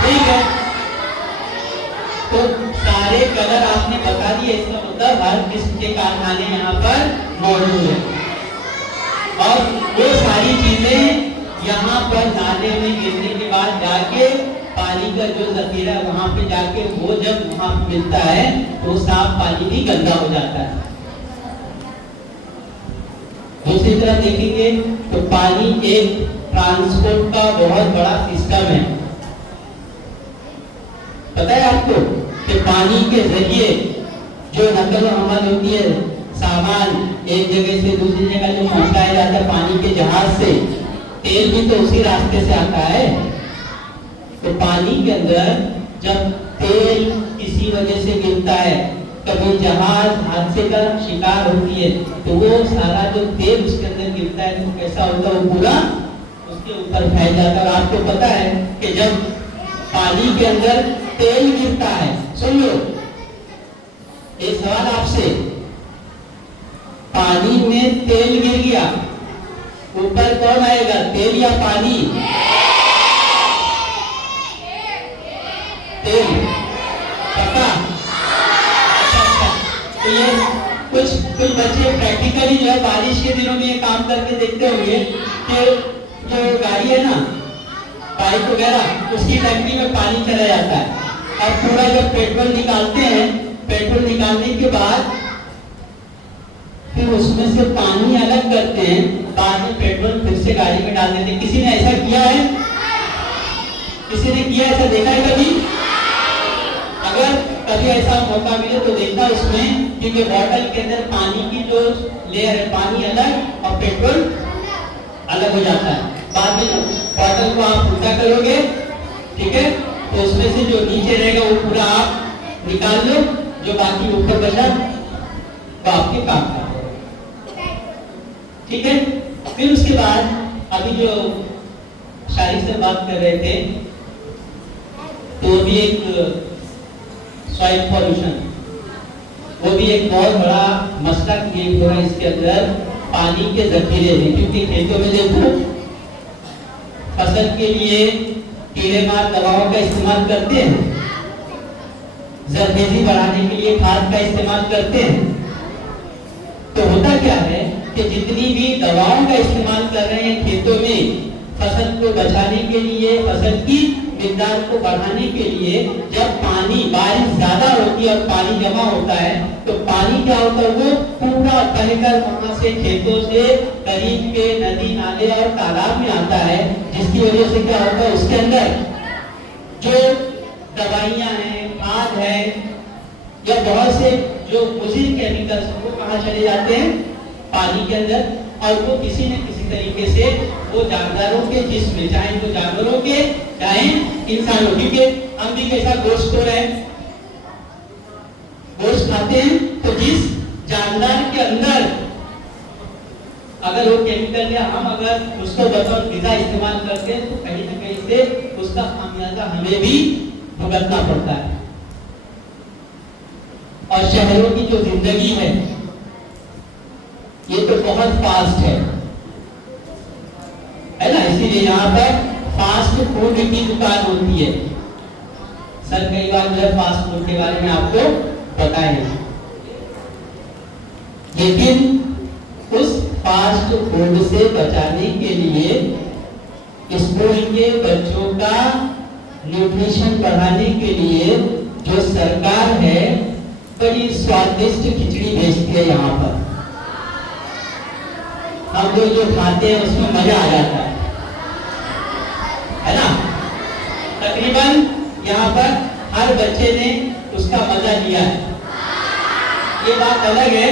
ठीक है, तो सारे कलर आपने बता दिए, इसका मतलब हर किस्म के कारखाने यहाँ पर मौजूद है, और वो सारी चीजें यहाँ पर नाले में गिरने के बाद जाके पानी का जो जखीरा वहां पे जाके वो जब वहां मिलता है तो साफ पानी भी गंदा हो जाता है। दूसरी तरफ देखेंगे तो पानी एक ट्रांसपोर्ट का बहुत बड़ा सिस्टम है। पता है आपको कि पानी के जरिए जो नकल अमल होती है, सामान एक जगह से दूसरी जगह जो पहुंचाया जाता है पानी के जहाज से, तेल भी तो उसी रास्ते से आता है। तो पानी के अंदर जब तेल किसी वजह से गिरता है, कभी जहाज हादसे का शिकार होती है, तो वो सारा जो तेल उसके अंदर गिरता है तो कैसा होता है, वो पूरा उसके ऊपर फैल जाता है। और आपको पता है कि जब पानी के अंदर तेल गिरता है, सुन लो एक सवाल आपसे, पानी में तेल गिर गया, ऊपर कौन आएगा, तेल या पानी? तेल पक्का? अच्छा। तो ये कुछ बच्चे प्रैक्टिकली जो है बारिश के दिनों में ये काम करके देखते होंगे कि जो गाड़ी है ना, बाइक वगैरह, उसकी टंकी में पानी चला जाता है और पूरा जब पेट्रोल निकालते हैं, पेट्रोल निकालने के बाद फिर उसमें से पानी अलग करते हैं, बाद में पेट्रोल फिर से गाड़ी में डाल देते हैं। किसी ने ऐसा किया है? किसी ने किया, ऐसा देखा है कभी? अगर कभी ऐसा मौका मिले तो देखना उसमें, क्योंकि बॉटल के अंदर पानी की जो लेयर है, पानी अलग और पेट्रोल अलग हो जाता है। बाद में बॉटल को आप उल्टा करोगे, ठीक है, तो उसमें से जो नीचे रहेगा वो पूरा आप निकाल लो, जो बाकी ऊपर बचा वो आपके काम का, ठीक है। फिर उसके बाद अभी जो शारिक से बात कर रहे थे, तो भी एक सॉइल पॉल्यूशन, वो भी एक बहुत बड़ा मसला क्रिएट हो रहा है इसके अंदर। पानी के जखीरे हैं, क्योंकि खेतों में देखो फसल के लिए कीड़े मार दवाओं का इस्तेमाल करते हैं, जरखेजी बढ़ाने के लिए खाद का इस्तेमाल करते हैं। तो होता क्या है कि जितनी भी दवाओं का इस्तेमाल कर रहे हैं खेतों में फसल को बचाने के लिए, फसल की मिकदार को बढ़ाने के लिए, जब पानी, बारिश ज्यादा होती है और पानी जमा होता है, तो पानी क्या होता है, वो पूरा बहकर वहां से खेतों से करीब के नदी नाले और तालाब में आता है, जिसकी वजह से क्या होता है, उसके अंदर जो दवाइयां हैं, खाद है या बहुत से जो मुज़िर केमिकल्स वो कहाँ चले जाते हैं, पानी के अंदर, और वो किसी न किसी तरीके से वो जानवरों के जिस्म में, चाहे वो जानवरों के चाहे इंसानों, क्योंकि हम भी कैसा गोश्त खा रहे हैं, गोश्त खाते हैं, तो जिस जानवर के अंदर अगर वो केमिकल या हम अगर उसको बतौर ग़िज़ा इस्तेमाल करते हैं, तो कहीं न कहीं से उसका खामियाजा हमें भी भुगतना पड़ता है। और शहरों की जो जिंदगी है ये तो बहुत फास्ट है ना, इसीलिए यहाँ पर फास्ट फूड की दुकान होती है। सर कई बार जो है फास्ट फूड के बारे में आपको बताएं, लेकिन उस फास्ट फूड से बचाने के लिए स्कूल के बच्चों का न्यूट्रिशन बढ़ाने के लिए जो सरकार है बड़ी स्वादिष्ट खिचड़ी भेजती है। यहाँ पर हम लोग जो खाते हैं उसमें मजा आ जाता है ना। तकरीबन यहाँ पर हर बच्चे ने उसका मजा लिया है। ये बात अलग है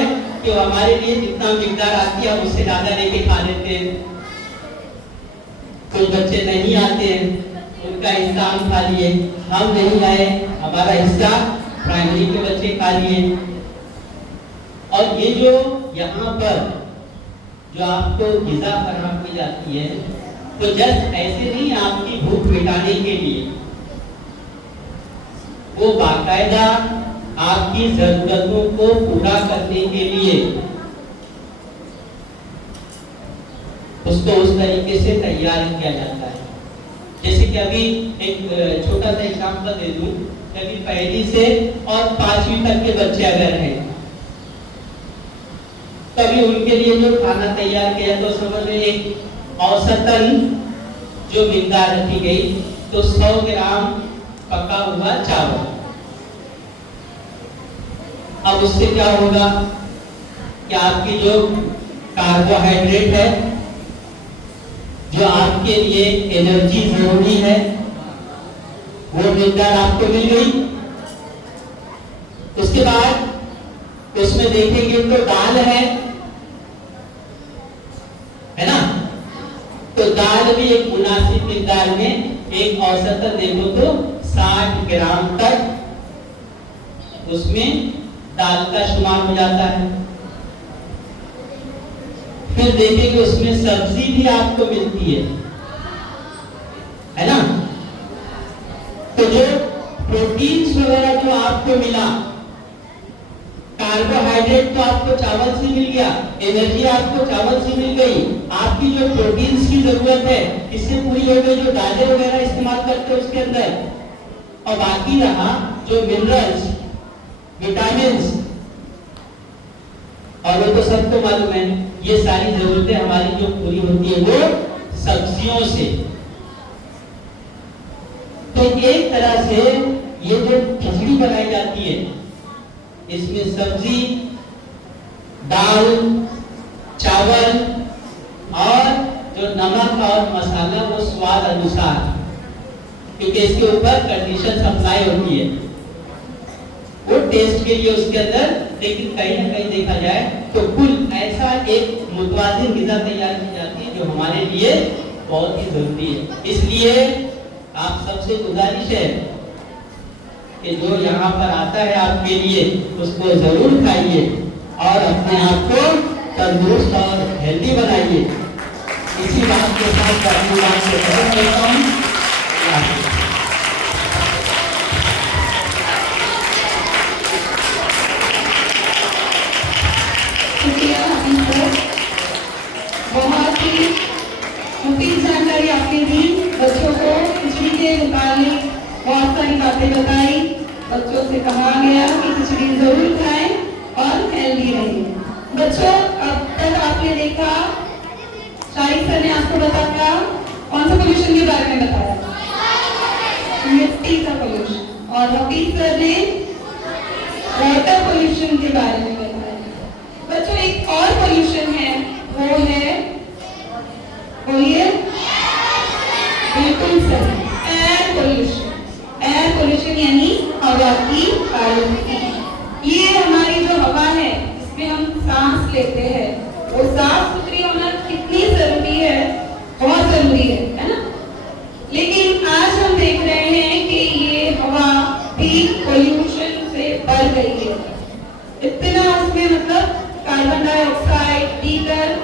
कि हमारे लिए जितना मिकदार आती है हम उससे ज्यादा लेके खा लेते हैं। कुछ बच्चे नहीं आते हैं, उनका हिस्सा हम खा लिए, हम नहीं आए, हमारा हिस्सा प्राइमरी के बच्चे खा लिए। और ये जो यहाँ पर जो आपको ग़िज़ा फराहम की जाती है, तो जस्ट ऐसे नहीं आपकी भूख मिटाने के लिए, वो बाकायदा आपकी जरूरतों को पूरा करने के लिए उसको उस तरीके से तैयार किया जाता है। जैसे कि अभी एक छोटा सा एग्जाम्पल दे दूं, अभी पहली से और 5वीं तक के बच्चे अगर हैं, तभी उनके लिए जो खाना तैयार किया, तो समझ में एक औसतन जो मिकदार रखी गई, तो 100 ग्राम पका हुआ चावल। अब उससे क्या होगा कि आपकी जो कार्बोहाइड्रेट है, जो आपके लिए एनर्जी जरूरी है, वो मिकदार आपको मिल गई। उसके बाद उसमें देखेंगे तो दाल है ना, तो दाल भी एक मुनासिब मिकदार में, एक औसतन देखो तो 60 ग्राम तक उसमें दाल का शुमार हो जाता है। फिर देखेंगे उसमें सब्जी भी आपको मिलती है ना। तो जो प्रोटीन्स वगैरह जो आपको मिला, कार्बोहाइड्रेट तो आपको चावल से मिल गया, एनर्जी आपको चावल से मिल गई, आपकी जो प्रोटीन्स की जरूरत है इससे पूरी हो गई, जो दालें वगैरह इस्तेमाल करते हैं उसके अंदर, और बाकी रहा जो मिनरल्स, विटामिन्स, और वो तो सबको मालूम है, ये सारी जरूरतें हमारी जो पूरी होती है वो सब्जियों से। तो एक तरह से ये जो खिचड़ी बनाई जाती है, इसमें सब्जी, दाल, चावल और जो नमक और मसाला वो स्वाद अनुसार, क्योंकि इसके ऊपर कंडीशन सप्लाई होती है वो टेस्ट के लिए उसके अंदर, लेकिन कहीं ना कहीं देखा जाए तो कुल ऐसा एक मुतवाज़िन ग़िज़ा तैयार की जाती है जो हमारे लिए बहुत ही जरूरी है। इसलिए आप सबसे गुजारिश है कि जो यहाँ पर आता है आपके लिए उसको जरूर खाइए और अपने आप को तंदुरुस्त और हेल्दी बनाइए। इसी बात के साथ अपनी बात से खत्म करता हूँ। बहुत ही मुफीद जानकारी आपने दी, बच्चों को खिचड़ी के मुताबिक बहुत सारी बातें बताई। बच्चों से कहा गया कि खिचड़ी जरूर खाएं और हेल्दी रहें। बच्चों, अब तक आपने देखा शारिक सर ने आपको बताया कौन सा पोल्यूशन के बारे में बताया, मिट्टी का पोल्यूशन, और हफीज सर ने वाटर पोल्यूशन के बारे में बताया। बच्चों, एक और पोल्यूशन है, वो है, बोलिए, बिल्कुल सही, एयर पोल्यूशन। एयर पोल्यूशन यानी हवा की आलूगी। ये हमारी जो हवा है इसमें हम सांस लेते हैं, वो साफ सुथरी होना कितनी जरूरी है, बहुत जरूरी है ना। लेकिन आज हम देख रहे हैं कि ये हवा भी पोल्यूशन से भर गई है। इतना उसमें मतलब कार्बन डाइऑक्साइड, दीगर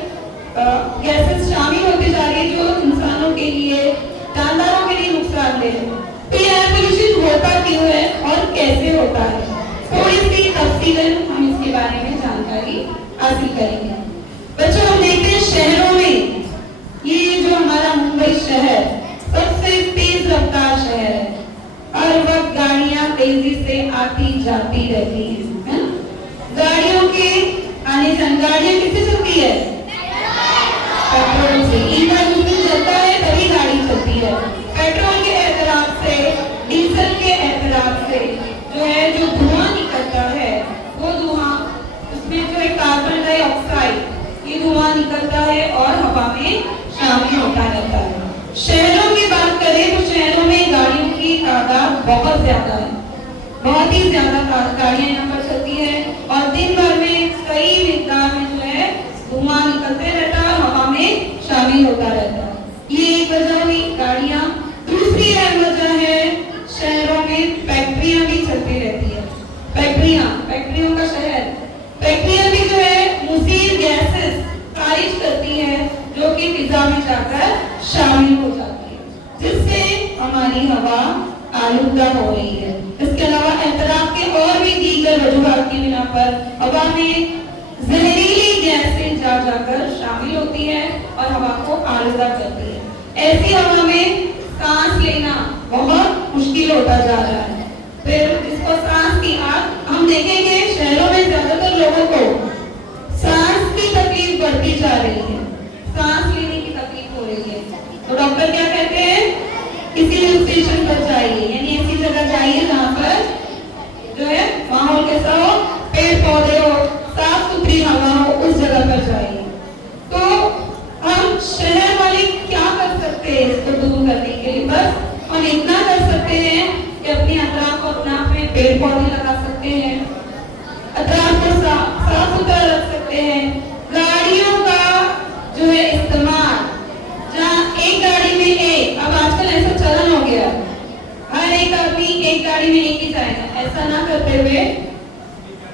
गैसेस शामिल होते जा रही है जो इंसानों के लिए, जानदारों के लिए नुकसानदेह है। तो ये एयर पोल्यूशन होता क्यों है और कैसे होता है, थोड़ी सी तफसीलन हम इसके बारे में जानकारी हासिल करेंगे। बच्चों, हम देखते हैं शहरों में, ये जो हमारा मुंबई शहर सबसे तेज रफ्तार शहर है। हर वक्त गाड़ियां तेजी से आती जाती रहती है ना? गाड़ियों के आने जाने, गाड़ियां किससे चलती है? पेट्रोल से। ईंधन चलता है तभी गाड़ी चलती है। पेट्रोल के एतराफ से, डीजल के एतराफ से जो है, जो धुआं निकलता है, वो धुआं, उसमें जो है कार्बन डाइऑक्साइड, ये धुआं निकलता है और हवा में शामिल होता रहता है। शहरों की बात करें तो शहरों में गाड़ियों की तादाद बहुत ज्यादा है, बहुत ही ज्यादा गाड़ियां यहाँ पर चलती है और दिन भर में कई मिकदार में जो है धुआं निकलते रहता है, हवा में शामिल होता रहता है। ये एक वजह हुई गाड़ियां। दूसरी अहम वजह है शहरों में फैक्ट्रियां भी चलती रहती है। फैक्ट्रियों का शहर, फैक्ट्रियां भी जो है मुसीर गैसेस खारिज करती है जो कि फिजा में जाकर शामिल हो जाती है, जिससे हमारी हवा आलूदा हो रही है। इसके अलावा एतराफ के और भी दीगर वजूहात की बिना पर हवा में जहरीली गैसें जा जाकर शामिल होती है और हवा को आलूदा करती है। ऐसी हवा में सांस लेना बहुत मुश्किल होता जा रहा है। फिर जिसको सांस की हम देखेंगे शहरों में ज्यादातर लोगों को सांस की तकलीफ बढ़ती जा रही है, सांस लेने की तकलीफ हो रही है। तो डॉक्टर क्या कहते हैं, किसी हिल स्टेशन पर जाइए, यानी ऐसी जगह जाइए जहाँ पर जो है माहौल कैसा हो, पेड़ पौधे हो, साफ सुथरी हवा हो, उस जगह पर जाइए। तो हम शहर वाले क्या कर सकते हैं इसको दूर करने के लिए? बस हम इतना कर सकते हैं कि अपने अतराफ को अपना में पेड़ पौधे लगा सकते हैं, अतराफ को साफ सुथरा रख सकते हैं। गाड़ियों का जो है इस्तेमाल, जहाँ एक गाड़ी में एक, अब आजकल ऐसा चलन हो गया, हर एक आदमी एक गाड़ी में एक ही जाएगा, ऐसा ना करते हुए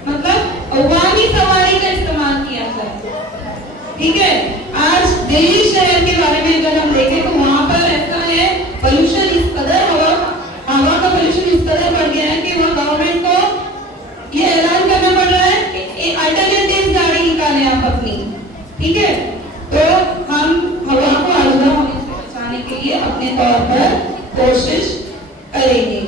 मतलब अवामी सवारी का इस्तेमाल किया जाए। ठीक है, आज दिल्ली शहर के बारे में अगर हम देखें तो वहाँ पर ऐसा है, पोल्यूशन इस कदर, हवा का पोल्यूशन इस कदर बढ़ गया है कि वहाँ गवर्नमेंट को ये ऐलान करना पड़ रहा है कि अल्टरनेटिव गाड़ी निकालें आप अपनी। ठीक है, तो हम हवा को आलूदा होने से बचाने के लिए अपने तौर पर कोशिश करेंगे।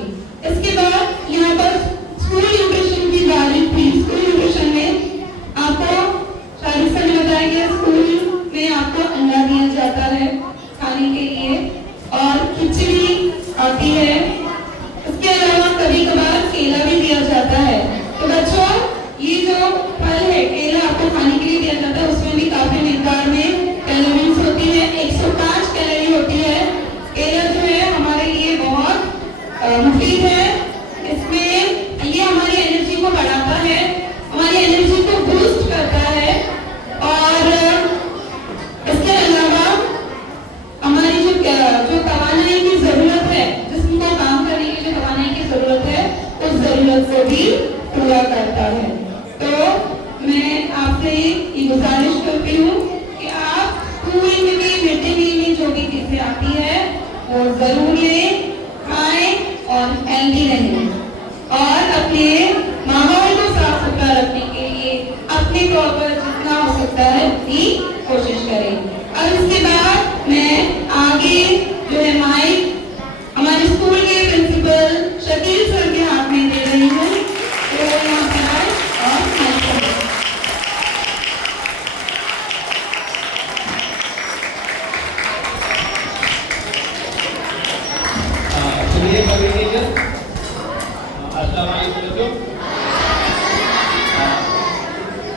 जरूरत को भी पूरा करता है। तो मैं आपसे ये गुजारिश करती हूँ कि आप स्कूल में भी मिड डे मील में जो भी चीजें आती है वो जरूर लें, खाएं और हेल्दी रहें और अपने माहौल को साफ सुथरा रखने के लिए अपने तौर पर जितना हो सकता है उतनी कोशिश करें। और इसके बाद मैं आगे जो है माइक हमारे स्कूल के प्रिंसिपल शकील सर के हाथ में दे रही हूँ। तो यहाँ पर आए और माइक करें। सुनिए कभी टीचर, अस्सलाम वालेकुम बच्चों।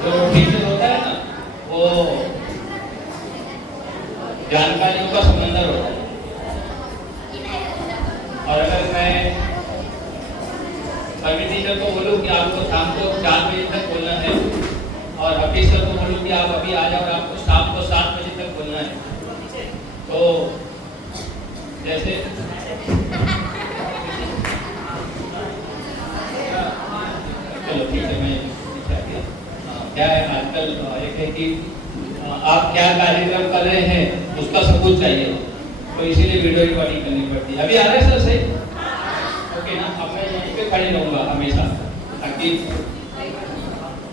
जो टीचर होता है ना, वो जानकारियों का समंदर होता है। और अगर मैं कभी टीचर को बोलूँ कि आपको शाम को 4 बजे तक बोलना है और ऑफिसर को बोलूँ कि आप अभी आ जाओ और आपको शाम को 7 बजे तक बोलना है, तो जैसे चलो ठीक है, मैं क्या है आजकल एक है कि आप क्या कार्यक्रम कर रहे हैं उसका सबूत चाहिए, तो इसीलिए वीडियो रिकॉर्डिंग करनी पड़ती है। अभी आ रहा है सर सही? ओके ना, अब मैं यहीं पे खड़े रहूँगा हमेशा ताकि,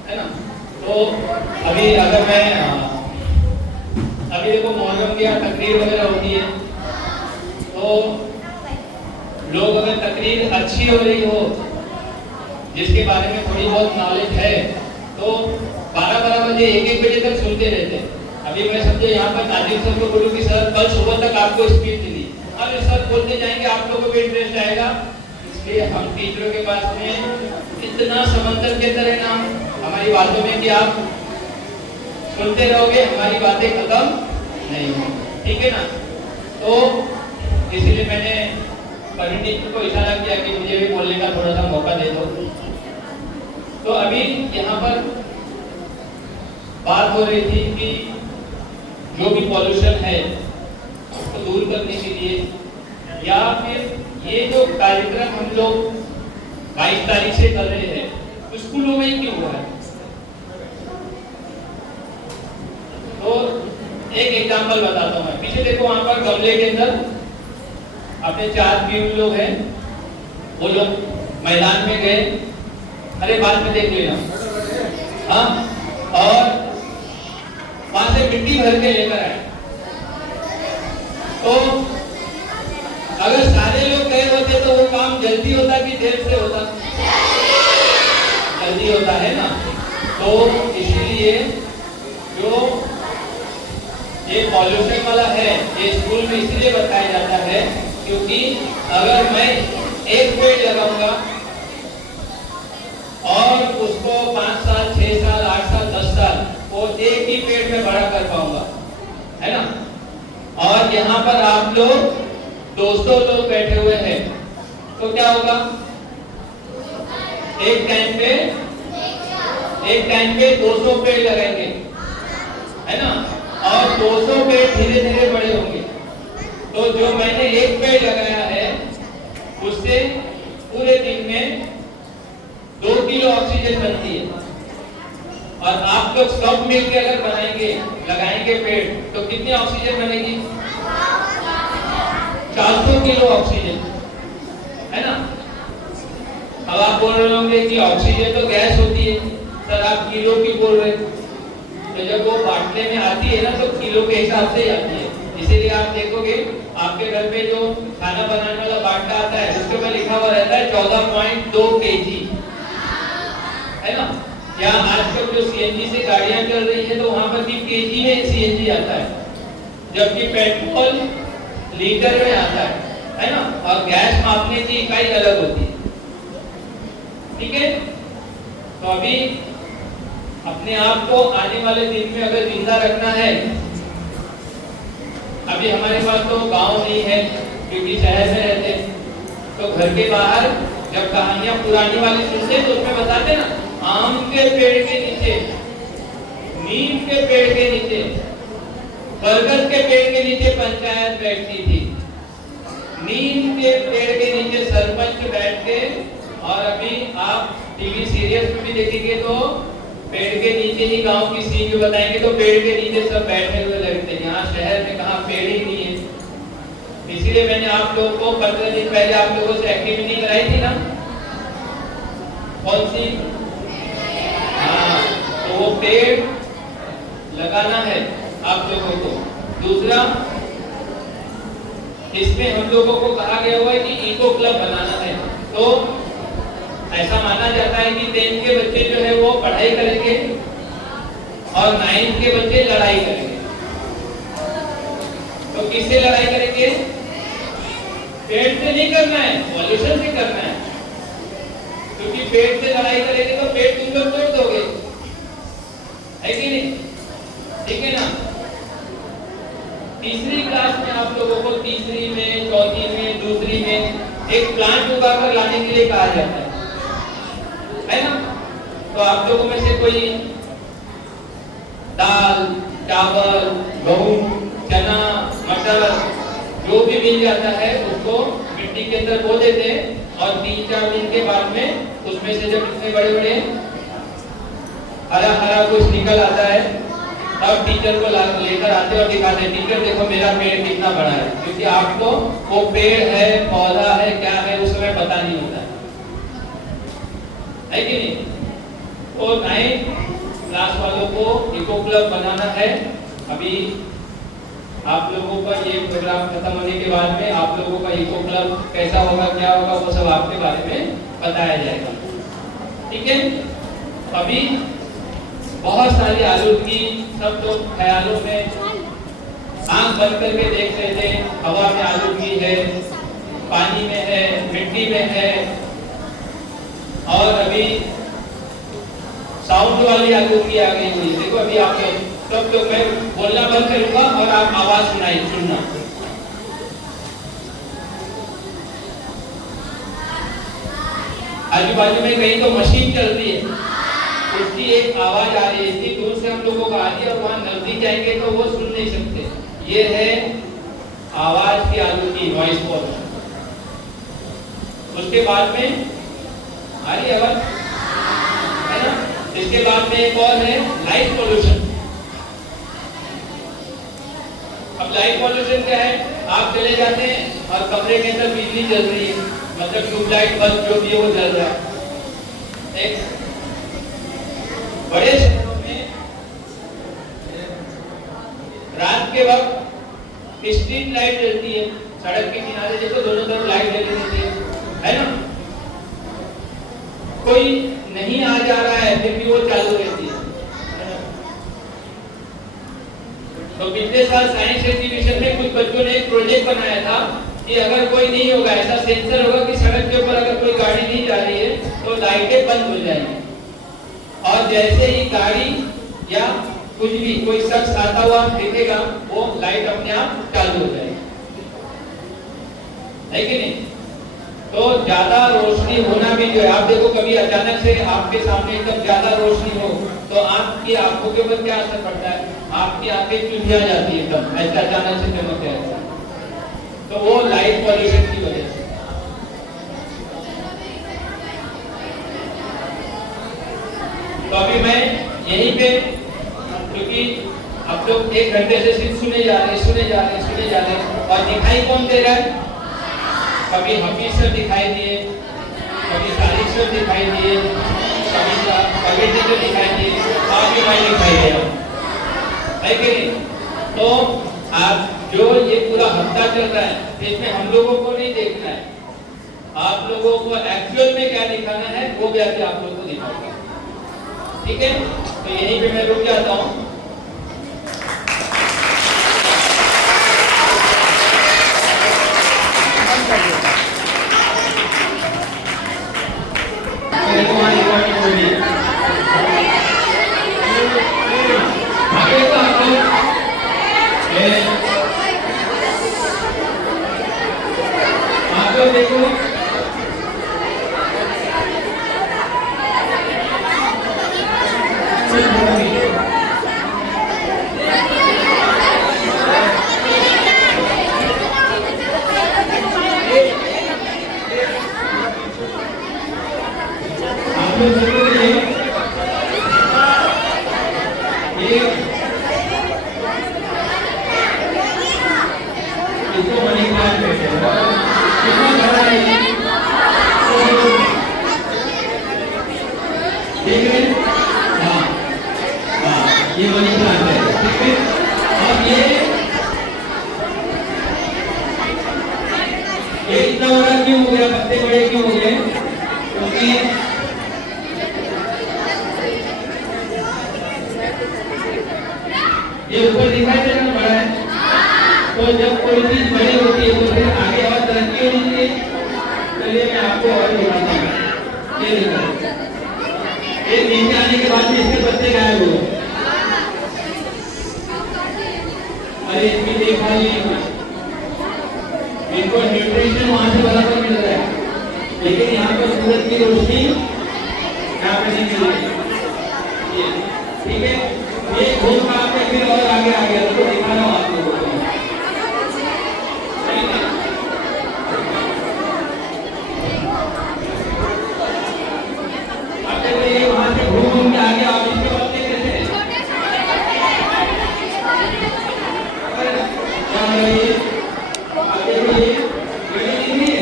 है ना। तो अभी अगर मैं अभी देखो मुहर्रम की तकरीर वगैरह होती है, तो लोग अगर तकरीर अच्छी हो रही हो जिसके बारे में थोड़ी बहुत नॉलेज है तो 12-12 बजे 1-1 बजे तक सुनते रहते हैं। अभी मैं समझे यहाँ पर नाजिम सर को बोलूँ कि सर कल सुबह तक आपको स्पीच दी, अरे सर बोलते जाएंगे आप लोगों को भी इंटरेस्ट आएगा। इसलिए हम टीचरों के पास में इतना समंदर के तरह नाम हमारी बातों में कि आप सुनते रहोगे, हमारी बातें खत्म नहीं होंगी, ठीक है ना। तो इसलिए मैंने परवीन टीचर को इशारा किया कि मुझे भी बोलने का थोड़ा सा मौका दे दो। तो अभी यहाँ पर बात हो रही थी कि जो भी पॉल्यूशन है उसको दूर करने के लिए या फिर ये जो कार्यक्रम हम लोग 22 तारीख से कर रहे हैं तो स्कूलों में ही क्यों हुआ है। तो एक एग्जांपल बताता हूँ मैं। पीछे देखो वहां पर गमले के अंदर अपने 4 पीढ़ी लोग हैं, वो लोग मैदान में गए, अरे बाद में देख लेना, हाँ, और वहां से मिट्टी भर के लेकर आए। तो अगर सारे लोग गए होते तो वो काम जल्दी होता कि देर से होता? जल्दी होता है ना। तो इसीलिए जो ये पॉल्यूशन वाला है ये स्कूल में इसलिए बताया जाता है क्योंकि अगर मैं एक पेड़ लगाऊंगा और उसको 5 साल 6 साल 8 साल 10 साल वो एक ही पेड़ में बड़ा कर पाऊंगा, है ना। और यहाँ पर आप लोग 200 लोग बैठे हुए हैं तो क्या होगा, एक टाइम पे 200 पेड़ लगाएंगे, है ना। और 200 पेड़ धीरे धीरे बड़े होंगे। तो जो मैंने एक पेड़ लगाया है उससे पूरे दिन में 2 किलो ऑक्सीजन बनती है। और आप लोग सब मिलकर अगर बनाएंगे लगाएंगे पेड़ तो कितनी ऑक्सीजन बनेगी? 400 किलो ऑक्सीजन, है ना। अब आप बोल रहे होंगे कि ऑक्सीजन तो गैस होती है, सर आप किलो की बोल रहे। तो जब वो बांटने में आती है ना तो किलो के हिसाब से आती है। इसीलिए आप देखोगे आपके घर पे जो खाना बनाने वाला बांटा आता है उसके ऊपर लिखा हुआ रहता है 14.2 kg, है ना। या आजकल जो सीएनजी से गाड़ियां चल रही है तो वहां पर भी केजी में सीएनजी आता है, जबकि पेट्रोल लीटर में आता है ना। और गैस मापने की इकाई अलग होती है, ठीक है। तो अभी अपने आप को आने वाले दिन में अगर जिंदा रखना है, अभी हमारे पास तो गांव नहीं है क्योंकि शहर में रहते हैं, तो घर के बाहर जब कहानियां पुरानी वाली सुनते तो उसमें बताते ना, आम के पेड़ के नीचे, नीम के पेड़ के नीचे, बरगद के पेड़ के नीचे पंचायत बैठती थी, नीम के पेड़ के नीचे सरपंच बैठते। और अभी आप टीवी सीरियल्स में भी देखेंगे तो पेड़ के नीचे ही गांव की सीन जो बताएंगे तो पेड़ के नीचे सब बैठे हुए लगते हैं। यहाँ शहर में कहाँ पेड़ ही नहीं है। इसलिए मैंने आप लोगों को 15 दिन पहले आप लोगों से एक्टिविटी कराई थी ना, कौन सी? हाँ, तो वो पेड़ लगाना है आप लोगों को। दूसरा, इसमें हम लोगों को कहा गया हुआ है कि इको क्लब बनाना है। तो ऐसा माना जाता है कि 10th के बच्चे जो है वो पढ़ाई करेंगे और 9th के बच्चे लड़ाई करेंगे। तो किससे लड़ाई करेंगे? पेड़ से नहीं करना है, पॉल्यूशन से करना है। क्योंकि पेड़ से लड़ाई करेंगे तो पेड़ तुम लोग तोड़ दोगे, है कि नहीं? ठीक है ना? तीसरी क्लास में आप लोगों को, तीसरी में, चौथी में, दूसरी में एक प्लांट उगाकर लाने के लिए कहा जाता है ना? तो आप लोगों में से कोई दाल, चावल, गेहूं, चना, मटर जो भी मिल जाता है उसको मिट्टी के अंदर बो देते हैं और 3-4 दिन के बाद में उसमें से जब इतने बड़े बड़े हरा हरा कुछ निकल आता है तब टीचर को लेकर आते और दिखाते हैं, टीचर देखो मेरा पेड़ कितना बड़ा है। क्योंकि आपको वो पेड़ है, पौधा है, क्या है उस समय पता नहीं होता है कि नहीं? तो 9th क्लास वालों को इको क्लब बनाना है। अभी आप लोगों का ये प्रोग्राम खत्म होने के बाद में आप लोगों का इको क्लब कैसा होगा, क्या होगा, वो सब आपके बारे में बताया जाएगा। ठीक है? अभी बहुत सारी आलूगी सब लोग ख्यालों में आंख बंद करके देख रहे थे। हवा में आलूगी है, पानी में है, मिट्टी में है, और अभी साउंड वाली आलूगी आ गई हुई। देखो अभी आप लोग सब लोग, मैं बोलना बंद करूंगा और आप आवाज सुनना। आजू बाजू में कहीं तो मशीन चल रही है, उसकी एक आवाज आ रही है, इतनी दूर से हम लोगों को आ रही है और वहां नजदीक जाएंगे तो वो सुन नहीं सकते। ये है आवाज की आलूगी, नॉइस पॉल्यूशन। उसके बाद में आ रही आवाज, है ना? इसके बाद में एक और है लाइट पॉल्यूशन। अब लाइट पॉल्यूशन क्या है? आप चले जाते हैं और कमरे के अंदर बिजली जल रही है, मतलब ट्यूबलाइट बल्ब जो भी है वो जल रहा है। एक बड़े शहरों में रात के वक्त स्ट्रीट लाइट जलती है, सड़क के किनारे देखो दोनों तरफ लाइट जली रहती है ना? कोई नहीं आ जा रहा है फिर भी वो चालू रहती है। तो पिछले साल साइंस एग्जीबिशन में कुछ बच्चों ने एक प्रोजेक्ट बनाया था कि अगर कोई नहीं होगा, ऐसा सेंसर होगा कि सड़क के ऊपर अगर कोई गाड़ी नहीं जा रही है तो लाइटें बंद हो जाएंगी, और जैसे ही गाड़ी या कुछ भी कोई शख्स आता हुआ दिखेगा वो लाइट अपने आप चालू हो जाएगी, है कि नहीं? तो ज्यादा रोशनी होना भी जो है, आप देखो कभी अचानक से आपके सामने एकदम ज्यादा रोशनी हो तो आपकी आंखों के ऊपर क्या असर पड़ता है? आपकी आंखें चुंधिया जाती है एकदम, ऐसा अचानक से चमक जाता है। तो वो लाइट पॉल्यूशन की वजह से। तो अभी मैं यहीं पे, क्योंकि आप लोग 1 घंटे से सिर्फ सुने जा रहे हैं और दिखाई कौन दे रहा है? कभी हफीज सर दिखाई दिए, कभी तारिक सर दिखाई दिए, कभी टीचर दिखाई दिए, आप भी मैं दिखाई दिया, है कि नहीं? तो आप जो ये पूरा हफ्ता चल रहा है इसमें हम लोगों को नहीं देखना है, आप लोगों को एक्चुअल में क्या दिखाना है वो भी आप लोगों को दिखाऊंगा। ठीक है? तो यहीं पे मैं रुक जाता हूँ। देखो आप लोग देखोगे ये इसको मनी प्लांट कहते हैं। कितना बड़ा है ये? ठीक है, हाँ हाँ, ये मनी प्लांट है, ठीक है। और ये इतना बड़ा क्यों हो गया, पत्ते बड़े क्यों हो गए? क्योंकि ये ऊपर दिखाई दे रहा बड़ा है, तो जब कोई चीज बड़ी होती है तो फिर आगे और तरक्की होनी चाहिए। चलिए मैं आपको और दिखाता हूँ। ये देखो, ये नीचे आने के बाद में इसके पत्ते गायब हो गए। अरे इसकी देखभाल नहीं हुई, इनको न्यूट्रिशन वहां से बराबर मिल रहा है, लेकिन यहाँ पर सूरज की रोशनी यहाँ पर नहीं मिल रही। ठीक है, ये घूम का आपके फिर और आगे आ गया, तो दिखा रहा हूँ आप लोगों को। अब देखो ये वहां से घूम घूम के आगे आप इसके पत्ते कैसे हैं? क्या है ये? अब देखो ये गड़ी नहीं है,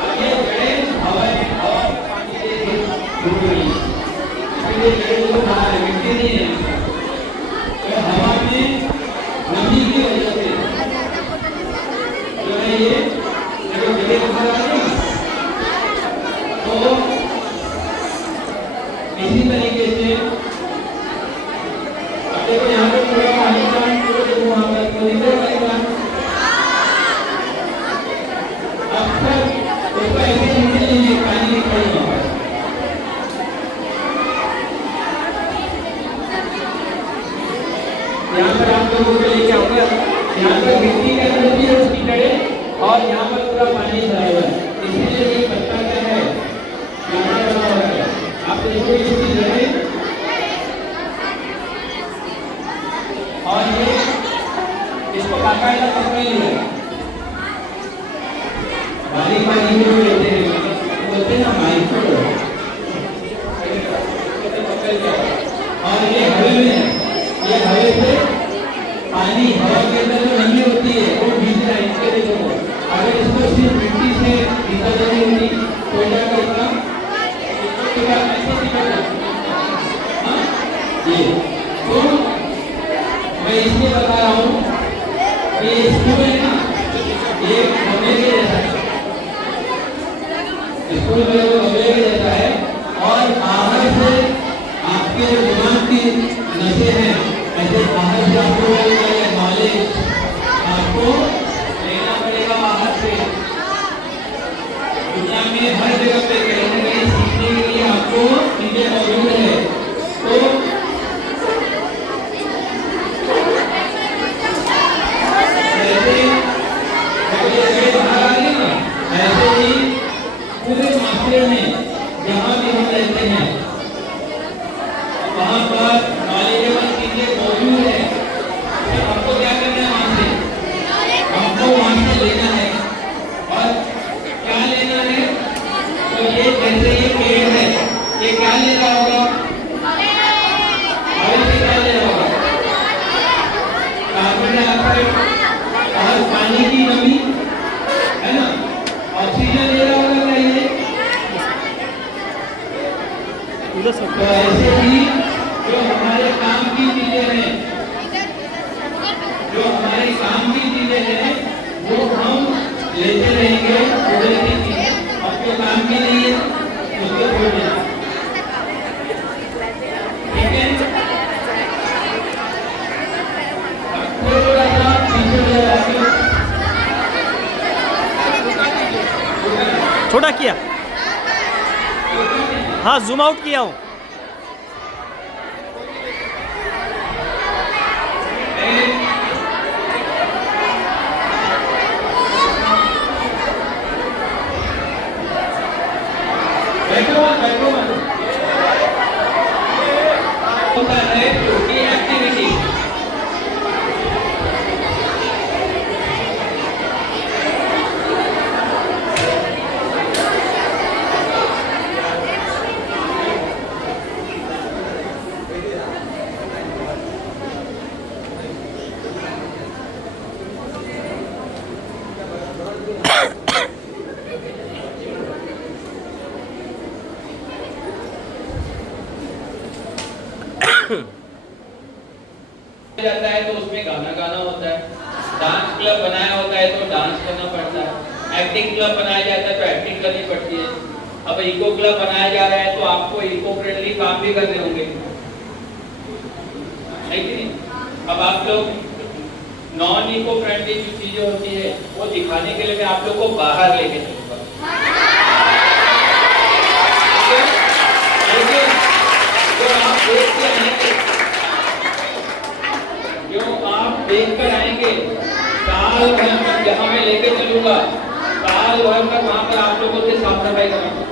अब ये गड़े हवा पानी से घूम रही है, इसलिए गड़े को बाहर है, मिट्टी नहीं है। तो हवा में नमी की वजह से जो है ये देखो गड़े बाहर आ रहे हैं। तो इसी तरीके से अब देखो यहाँ पे पूरा पानी का देखो वहाँ पर तो दिख रहा है अक्सर उसको ऐसे नीचे लीजिए, पानी दिख रही है। यहाँ पर आप लोगों को लेके आऊंगा, यहाँ पर मिट्टी के अंदर भी रोशनी करे और यहाँ पर पूरा पानी भरा हुआ है, इसीलिए ये पत्ता क्या है यहाँ पर बना हुआ है। आप देखो इसकी जड़ें और ये इसको बाकायदा पकड़ लिया, बारीक बारीक में लेते हैं, बोलते हैं ना माइक्रो, पकड़ लिया। और ये हवे में है, ये हवे से पानी हवा के अंदर जो नमी होती है वो भीग जाए, इसके देखो। अगर इसको सिर्फ मिट्टी से भीगा देनी होती तो क्या करता, ऐसे निकल जाता। ये तो मैं इसलिए बता रहा हूँ कि स्कूल है ना, ये गमले के जैसा है, स्कूल में वो गमले के जैसा है, और बाहर से आपके जो दिमाग की नसें हैं, ऐसे बाहर से आपको नॉलेज आपको लेना पड़ेगा बाहर से। दुनिया में हर जगह पे कहीं ना कहीं सीखने के लिए आपको चीजें मौजूद है। तो ऐसे ही पूरे माशरे में जहाँ भी हम रहते हैं वहाँ पर नॉलेजेबल चीजें मौजूद है, तो हमको क्या करना है वहाँ से, हमको वहाँ से लेना है। और क्या लेना है, तो ये जैसे ये पेड़ है, ये क्या ले रहा होगा, हवा से क्या ले रहा होगा, कार्बन डाइऑक्साइड और पानी की नमी है ना, ऑक्सीजन ले रहा होगा क्या ये? तो ऐसे ही जो हमारे काम की चीजें हैं, जो हमारे काम की चीजें हैं वो हम लेते रहेंगे, कुदरती चीजें, और जो काम की नहीं है उसको छोड़ देना। ठीक है, थोड़ा सा पीछे हो जाएगा, छोटा किया, हाँ जूम आउट किया हूँ। होता है कि एक्टिविटी जाता है तो उसमें गाना गाना होता है, डांस क्लब बनाया होता है तो डांस करना पड़ता है, एक्टिंग क्लब बनाया जाता है तो एक्टिंग करनी पड़ती है। अब इको क्लब बनाया जा रहा है तो आपको इको फ्रेंडली काम भी करने होंगे, है कि नहीं? अब आप लोग नॉन इको फ्रेंडली जो चीजें होती है वो दिखाने के लिए मैं आप लोग को बाहर लेके चलूंगा। जो आप देख के आएंगे, जो आप देख कर आएंगे, साल भर तक जहाँ मैं लेके चलूंगा, साल भर तक वहाँ पर आप लोगों से साफ सफाई करूंगा।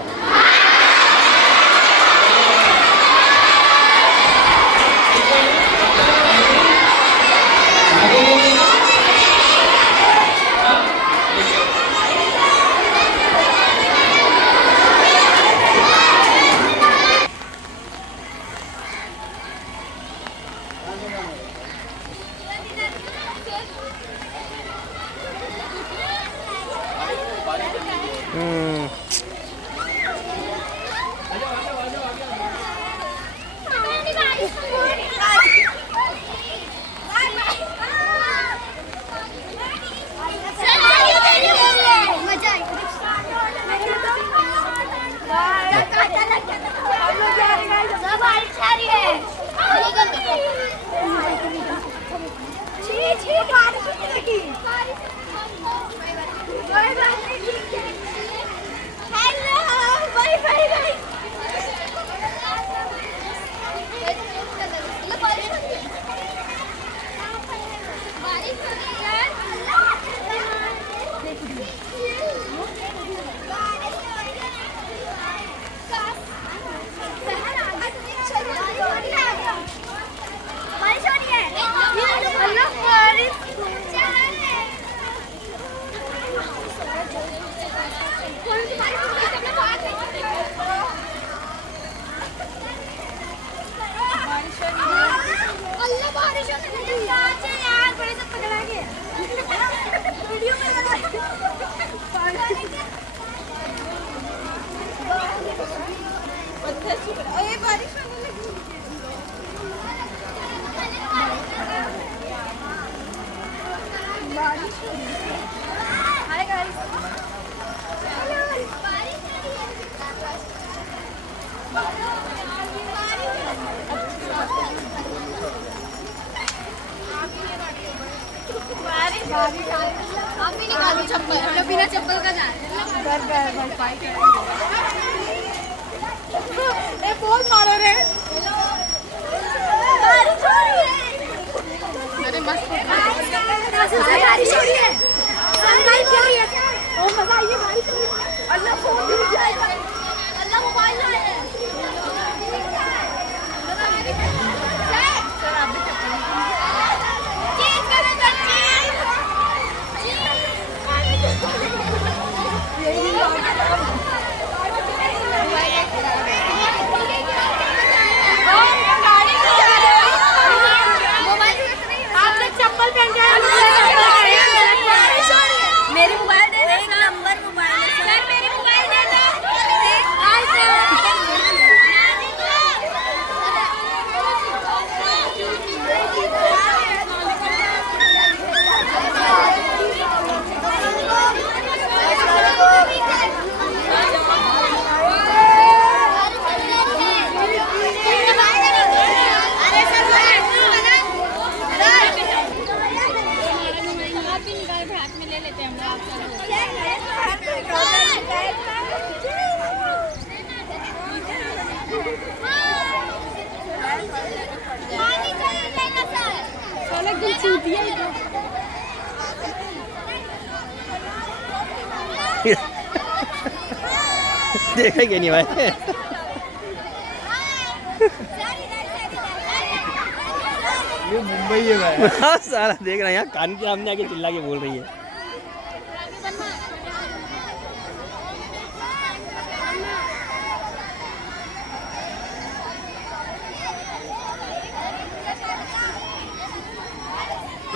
आप भी निकालो चप्पल, हम लोग बिना चप्पल का जा रहे हैं। बोल मारो रे, बारिश हो रही है। अरे मस्त बारिश हो रही है, सनलाइट हो रही है। ओ मजा आई है बारिश हो रही है। अल्लाह फोन भी जाएगा, अल्लाह मोबाइल लाए हैं। चप्पल पहन के मेरी मोबाइल दे दे, एक नंबर मोबाइल है सर, मेरी मोबाइल दे दे। देखा क्या नहीं भाई ये मुंबई है भाई। हाँ सारा देख रहा है, यहाँ कान के सामने आके चिल्ला के बोल रही है।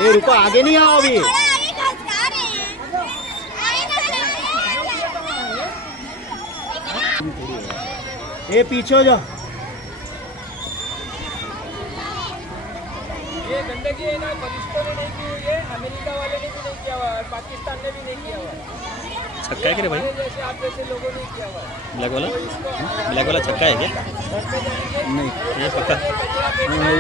ए रुको, आगे नहीं आओ अभी। ए पीछे हो जाओ। जिंदगी है ना फरिश्तों ने नहीं की हुई है, अमेरिका वाले ने भी नहीं किया हुआ है, पाकिस्तान ने भी नहीं किया हुआ है, छक्का है क्या भाई? हमारे जैसे आप जैसे लोगों ने किया हुआ है। ब्लैक वाला? तो इसको ब्लैक वाला छक्का है क्या? घर पे जाएंगे, नहीं, ये पक्का। कचरा फेंकना